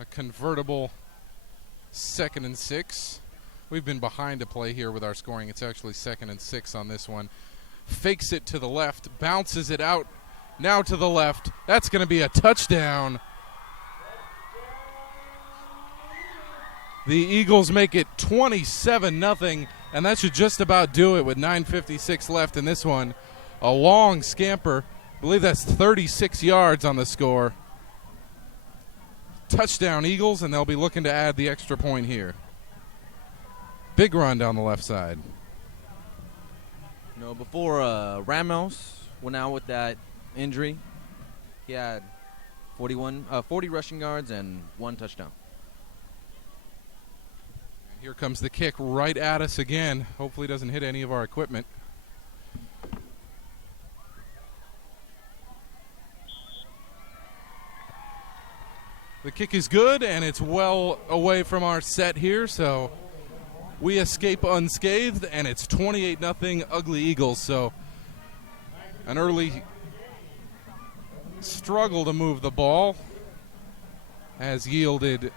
a convertible 2nd and 6. We've been behind a play here with our scoring. It's actually 2nd and 6 on this one. Fakes it to the left, bounces it out, now to the left. That's going to be a touchdown. The Eagles make it 27-0, and that should just about do it with 9:56 left in this one. A long scamper. I believe that's 36 yards on the score. Touchdown Eagles, and they'll be looking to add the extra point here. Big run down the left side. You know, before Ramos went out with that injury, he had 40 rushing yards and 1 touchdown. And here comes the kick right at us again. Hopefully it doesn't hit any of our equipment. The kick is good, and it's well away from our set here, so we escape unscathed, and it's 28-0 Ugly Eagles. So an early struggle to move the ball has yielded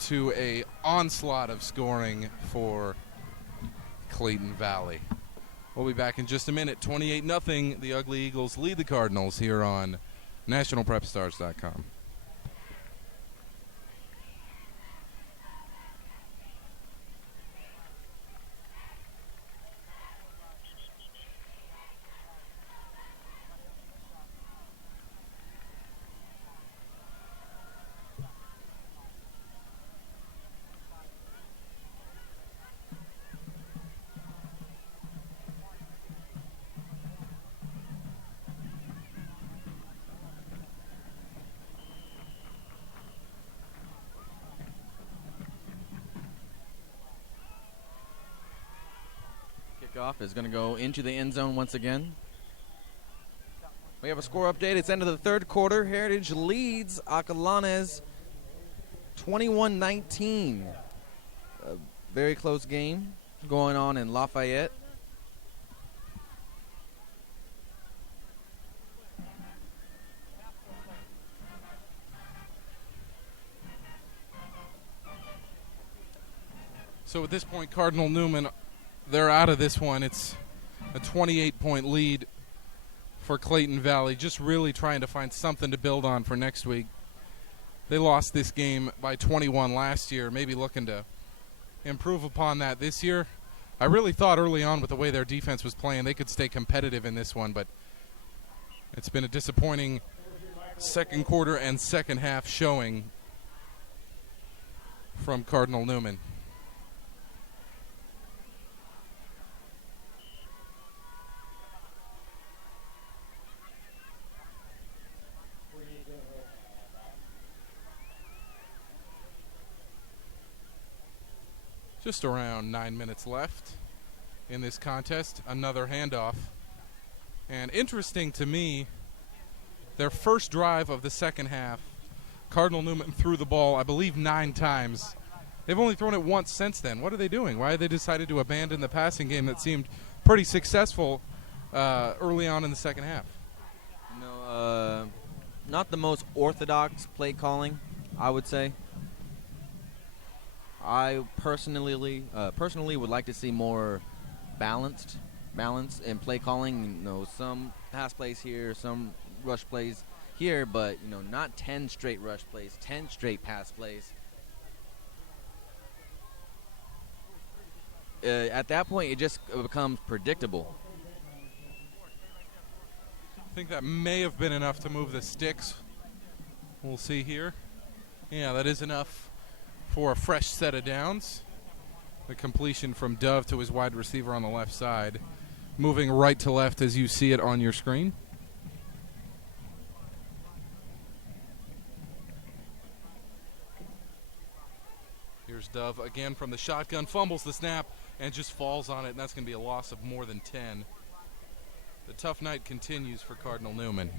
to a onslaught of scoring for Clayton Valley. We'll be back in just a minute. 28-0, the Ugly Eagles lead the Cardinals here on NationalPrepStars.com. Kickoff is going to go into the end zone once again. We have a score update. It's end of the third quarter. Heritage leads Acalanes 21-19. A very close game going on in Lafayette. So at this point, Cardinal Newman, they're out of this one. It's a 28-point lead for Clayton Valley, just really trying to find something to build on for next week. They lost this game by 21 last year, maybe looking to improve upon that this year. I really thought early on with the way their defense was playing they could stay competitive in this one, but it's been a disappointing second quarter and second half showing from Cardinal Newman. Just around 9 minutes left in this contest. Another handoff. And interesting to me, their first drive of the second half, Cardinal Newman threw the ball, I believe, 9 times. They've only thrown it once since then. What are they doing? Why have they decided to abandon the passing game that seemed pretty successful early on in the second half? You know, not the most orthodox play calling, I would say. I personally would like to see more balance in play calling. You know, some pass plays here, some rush plays here, but you know, not 10 straight rush plays, 10 straight pass plays. At that point, it just becomes predictable. I think that may have been enough to move the sticks. We'll see here. Yeah, that is enough for a fresh set of downs. The completion from Dove to his wide receiver on the left side, moving right to left as you see it on your screen. Here's Dove again from the shotgun, fumbles the snap and just falls on it, and that's going to be a loss of more than 10. The tough night continues for Cardinal Newman.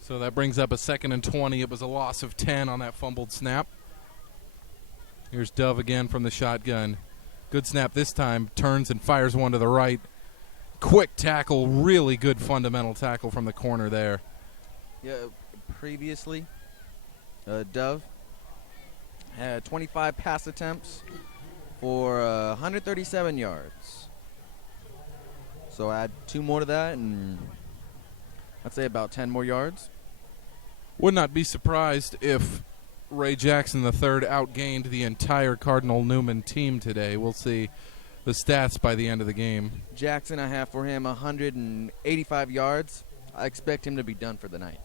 So that brings up a 2nd and 20. It was a loss of 10 on that fumbled snap. Here's Dove again from the shotgun. Good snap this time. Turns and fires one to the right. Quick tackle. Really good fundamental tackle from the corner there. Yeah, previously, Dove had 25 pass attempts for 137 yards. So add 2 more to that, and I'd say about 10 more yards. Would not be surprised if Ray Jackson III outgained the entire Cardinal Newman team today. We'll see the stats by the end of the game. Jackson, I have for him 185 yards. I expect him to be done for the night.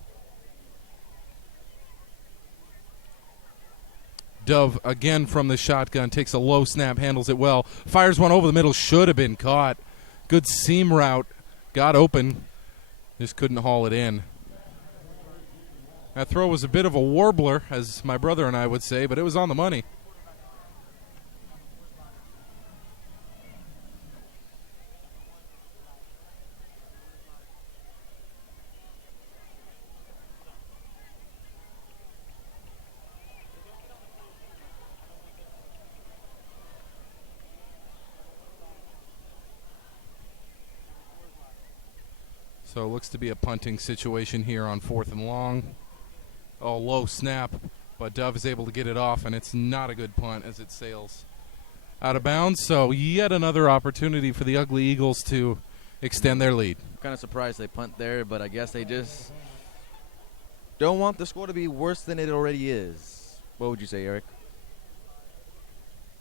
Dove again from the shotgun, takes a low snap, handles it well, fires one over the middle, should have been caught. Good seam route, got open, just couldn't haul it in. That throw was a bit of a warbler, as my brother and I would say, but it was on the money. So it looks to be a punting situation here on 4th and long. Oh, low snap, but Dove is able to get it off, and it's not a good punt as it sails out of bounds. So yet another opportunity for the Ugly Eagles to extend their lead. Kind of surprised they punt there, but I guess they just don't want the score to be worse than it already is. What would you say, Eric?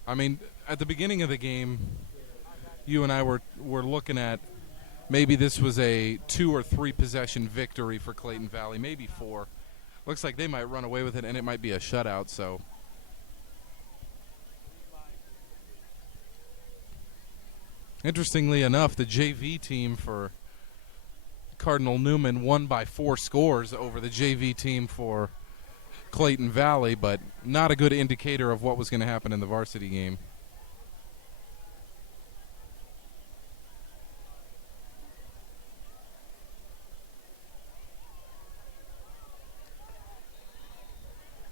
I mean, at the beginning of the game, you and I were looking at maybe this was a 2 or 3 possession victory for Clayton Valley, maybe 4. Looks like they might run away with it, and it might be a shutout. So interestingly enough, the JV team for Cardinal Newman won by 4 scores over the JV team for Clayton Valley, but not a good indicator of what was going to happen in the varsity game.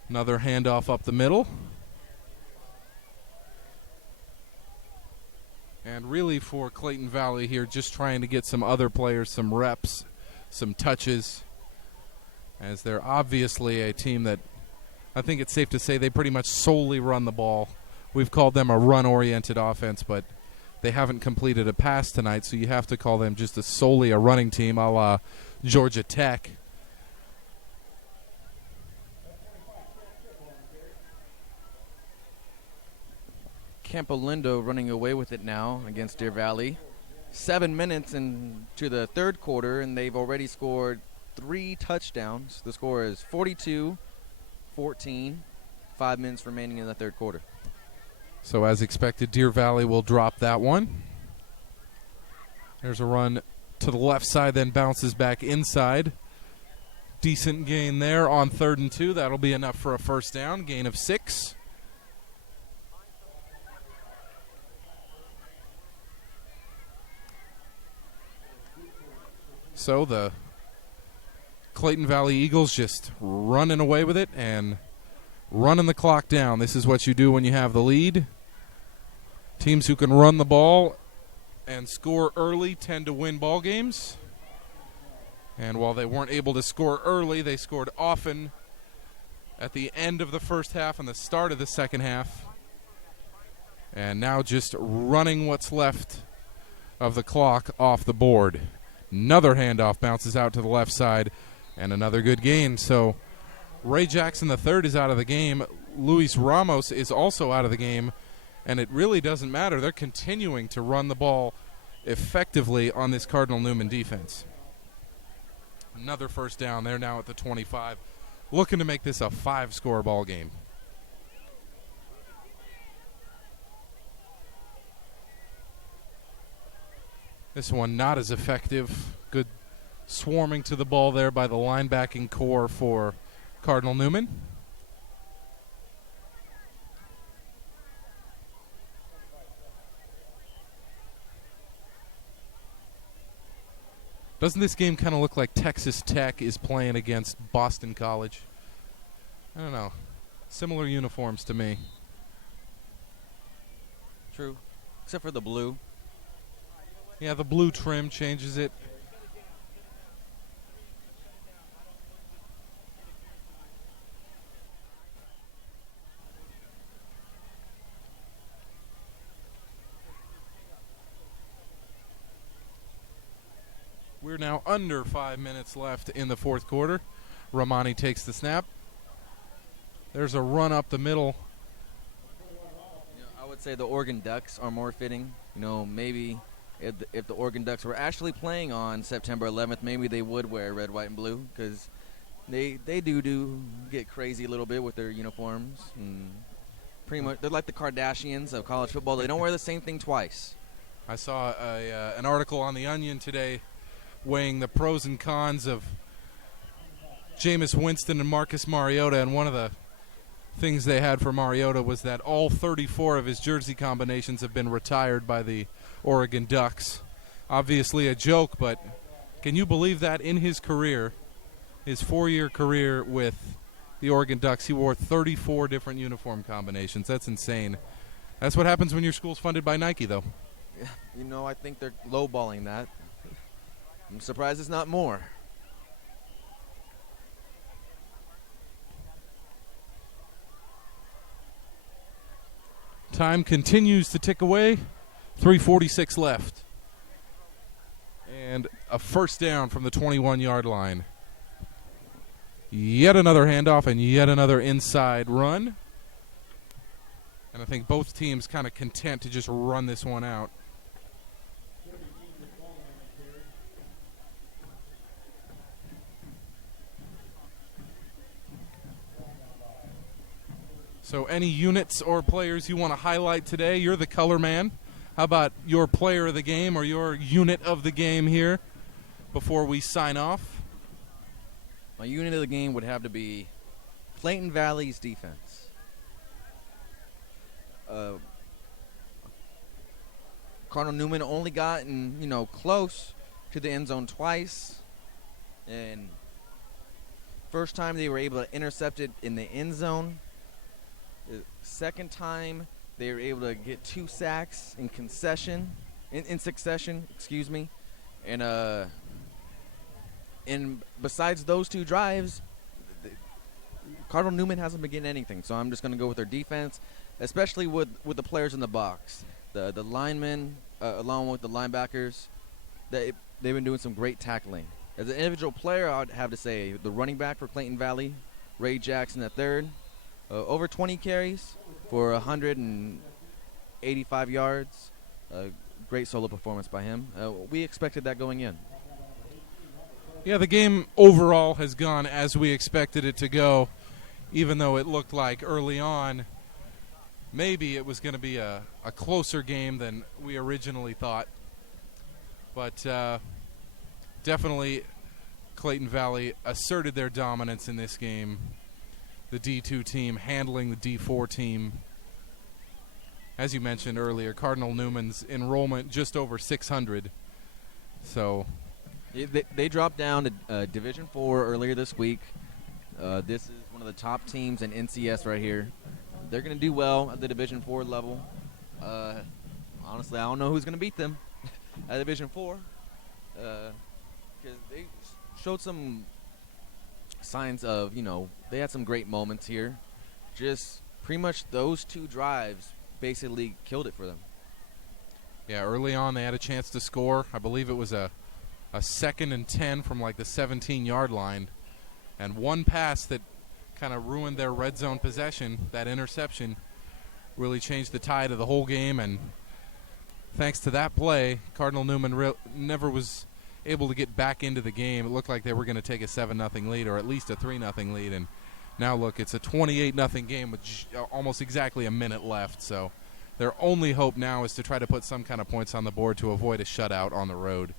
Another handoff up the middle. And really for Clayton Valley here, just trying to get some other players some reps, some touches, as they're obviously a team that I think it's safe to say they pretty much solely run the ball. We've called them a run-oriented offense, but they haven't completed a pass tonight, so you have to call them just solely a running team a la Georgia Tech. Campolindo running away with it now against Deer Valley. 7 minutes into the third quarter, and they've already scored 3 touchdowns. The score is 42-14, 5 minutes remaining in the third quarter. So as expected, Deer Valley will drop that one. There's a run to the left side, then bounces back inside. Decent gain there on 3rd and 2. That'll be enough for a first down, gain of 6. So the Clayton Valley Eagles just running away with it and running the clock down. This is what you do when you have the lead. Teams who can run the ball and score early tend to win ball games. And while they weren't able to score early, they scored often at the end of the first half and the start of the second half. And now just running what's left of the clock off the board. Another handoff bounces out to the left side, and another good gain. So Ray Jackson III is out of the game. Luis Ramos is also out of the game, and it really doesn't matter. They're continuing to run the ball effectively on this Cardinal Newman defense. Another first down. They're now at the 25, looking to make this a 5-score ball game. This one not as effective. Good swarming to the ball there by the linebacking core for Cardinal Newman. Doesn't this game kind of look like Texas Tech is playing against Boston College? I don't know. Similar uniforms to me. True, except for the blue. Yeah, the blue trim changes it. We're now under 5 minutes left in the fourth quarter. Romani takes the snap. There's a run up the middle. I would say the Oregon Ducks are more fitting. Maybe if the Oregon Ducks were actually playing on September 11th, maybe they would wear red, white, and blue, because they do get crazy a little bit with their uniforms. And pretty much, they're like the Kardashians of college football. They don't wear the same thing twice. I saw an article on The Onion today weighing the pros and cons of Jameis Winston and Marcus Mariota, and one of the things they had for Mariota was that all 34 of his jersey combinations have been retired by the Oregon Ducks. Obviously a joke, but can you believe that in his career, his 4-year career with the Oregon Ducks, he wore 34 different uniform combinations? That's insane. That's what happens when your school's funded by Nike, though. I think they're lowballing that. I'm surprised it's not more. Time continues to tick away. 3:46 left. And a first down from the 21-yard line. Yet another handoff and yet another inside run. And I think both teams kind of content to just run this one out. So any units or players you want to highlight today? You're the color man. How about your player of the game or your unit of the game here before we sign off? My unit of the game would have to be Clayton Valley's defense. Cardinal Newman only gotten, close to the end zone twice. And first time they were able to intercept it in the end zone. The second time, they were able to get 2 sacks in succession, excuse me. And besides those 2 drives, Cardinal Newman hasn't been getting anything. So I'm just going to go with their defense, especially with the players in the box. The linemen, along with the linebackers, they've been doing some great tackling. As an individual player, I would have to say the running back for Clayton Valley, Ray Jackson III, over 20 carries for 185 yards. Great solo performance by him. We expected that going in. Yeah, the game overall has gone as we expected it to go, even though it looked like early on maybe it was going to be a closer game than we originally thought. But definitely Clayton Valley asserted their dominance in this game. The D2 team handling the D4 team. As you mentioned earlier, Cardinal Newman's enrollment just over 600. So they dropped down to Division 4 earlier this week. This is one of the top teams in NCS right here. They're going to do well at the Division 4 level. Honestly, I don't know who's going to beat them at Division 4 because they showed some signs of, they had some great moments here. Just pretty much those 2 drives basically killed it for them. Yeah, early on they had a chance to score. I believe it was a 2nd and 10 from like the 17-yard line. And one pass that kind of ruined their red zone possession, that interception, really changed the tide of the whole game. And thanks to that play, Cardinal Newman never was able to get back into the game. It looked like they were going to take a 7-0 lead or at least a 3-0 lead. And now look, it's a 28-0 game with almost exactly a minute left. So their only hope now is to try to put some kind of points on the board to avoid a shutout on the road.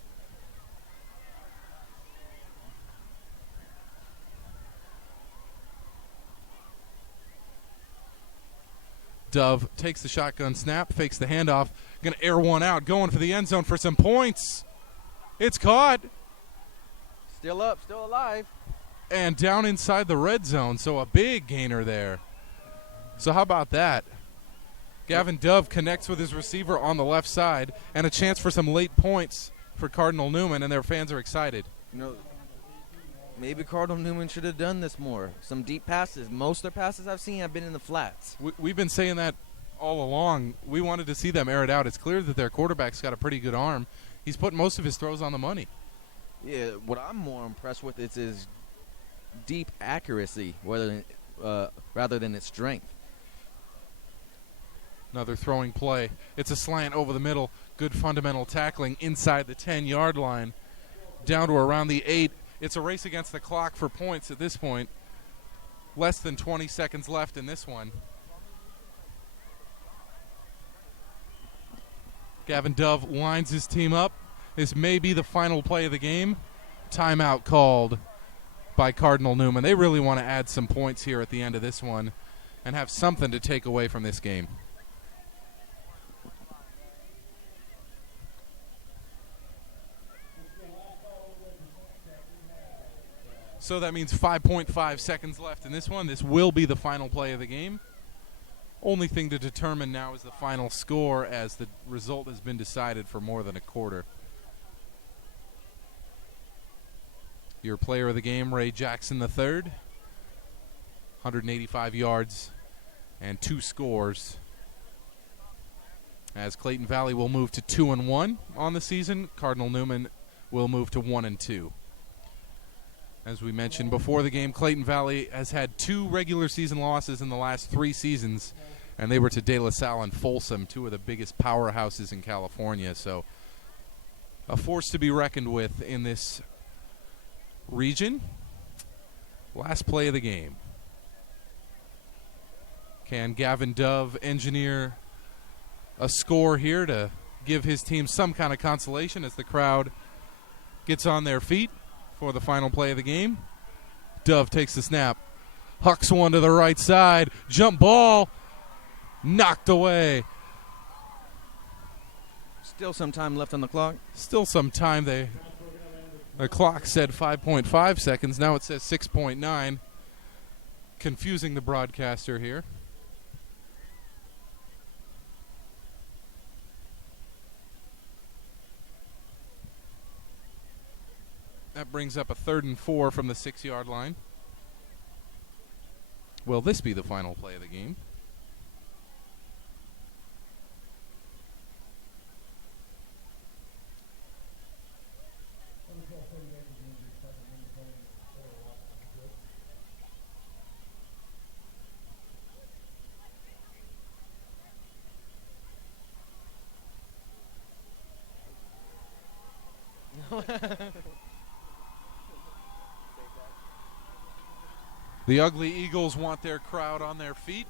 Dove takes the shotgun snap, fakes the handoff, going to air one out, going for the end zone for some points. It's caught. Still up, still alive. And down inside the red zone, so a big gainer there. So how about that? Gavin Dove connects with his receiver on the left side, and a chance for some late points for Cardinal Newman, and their fans are excited. Maybe Cardinal Newman should have done this more. Some deep passes. Most of their passes I've seen have been in the flats. We've been saying that all along. We wanted to see them air it out. It's clear that their quarterback's got a pretty good arm. He's put most of his throws on the money. Yeah, what I'm more impressed with is his deep accuracy rather than its strength. Another throwing play. It's a slant over the middle. Good fundamental tackling inside the 10-yard line. Down to around the 8. It's a race against the clock for points at this point. Less than 20 seconds left in this one. Gavin Dove lines his team up. This may be the final play of the game. Timeout called by Cardinal Newman. They really want to add some points here at the end of this one and have something to take away from this game. So that means 5.5 seconds left in this one. This will be the final play of the game. Only thing to determine now is the final score, as the result has been decided for more than a quarter. Your player of the game, Ray Jackson III, 185 yards and 2 scores. As Clayton Valley will move to 2-1 on the season, Cardinal Newman will move to 1-2. As we mentioned before the game, Clayton Valley has had 2 regular season losses in the last 3 seasons, and they were to De La Salle and Folsom, 2 of the biggest powerhouses in California. So a force to be reckoned with in this region. Last play of the game. Can Gavin Dove engineer a score here to give his team some kind of consolation as the crowd gets on their feet for the final play of the game? Dove takes the snap, hucks one to the right side, jump ball, knocked away. Still some time left on the clock. Still some time. The clock said 5.5 seconds. Now it says 6.9. Confusing the broadcaster here. That brings up a 3rd and 4 from the 6-yard line. Will this be the final play of the game? The Ugly Eagles want their crowd on their feet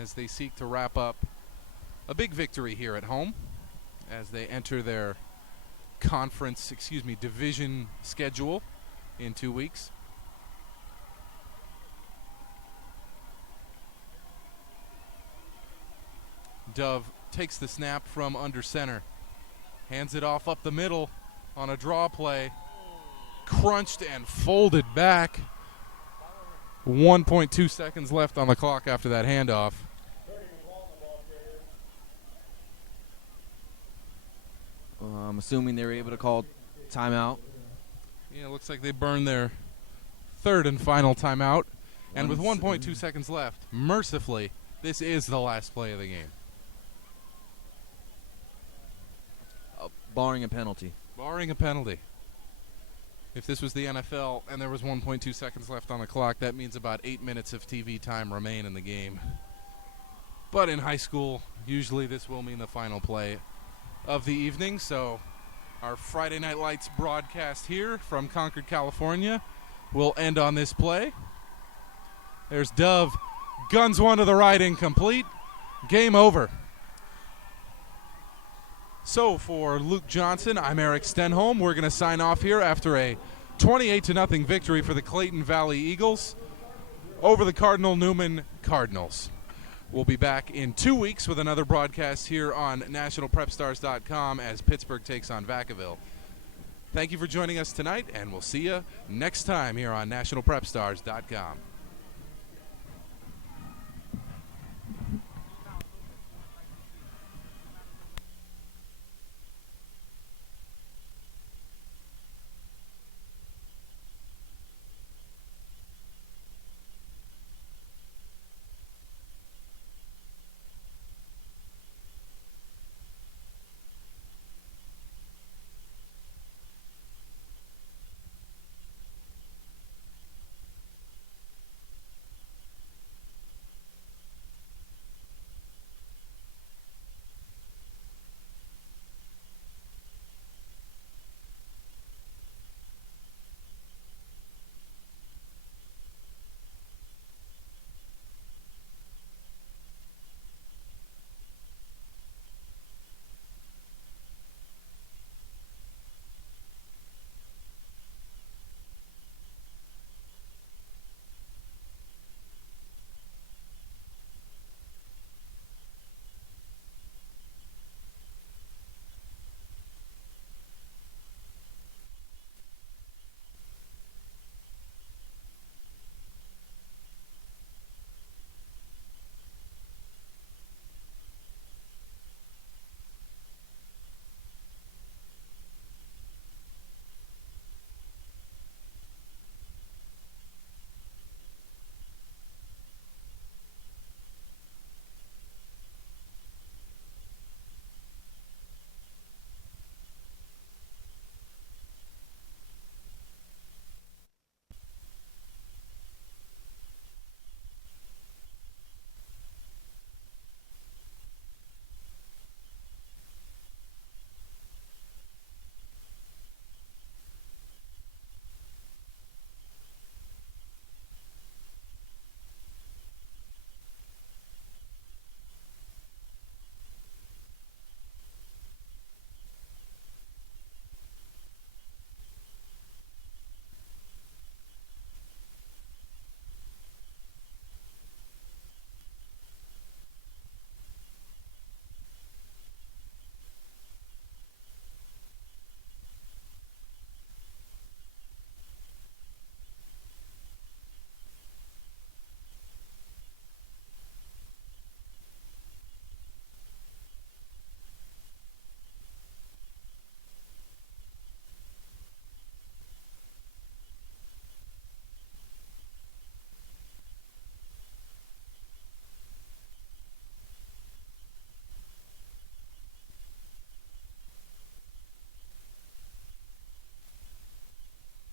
as they seek to wrap up a big victory here at home as they enter their division schedule in 2 weeks. Dove takes the snap from under center, hands it off up the middle on a draw play. Crunched and folded back. 1.2 seconds left on the clock after that handoff. I'm assuming they were able to call timeout. Yeah, it looks like they burned their 3rd and final timeout. And with 1.2 seconds left, mercifully, this is the last play of the game. Barring a penalty. Barring a penalty. If this was the NFL and there was 1.2 seconds left on the clock, that means about 8 minutes of TV time remain in the game. But in high school, usually this will mean the final play of the evening. So our Friday Night Lights broadcast here from Concord, California will end on this play. There's Dove. Guns one to the right, incomplete. Game over. So for Luke Johnson, I'm Eric Stenholm. We're going to sign off here after a 28-0 victory for the Clayton Valley Eagles over the Cardinal Newman Cardinals. We'll be back in 2 weeks with another broadcast here on NationalPrepStars.com as Pittsburgh takes on Vacaville. Thank you for joining us tonight, and we'll see you next time here on NationalPrepStars.com.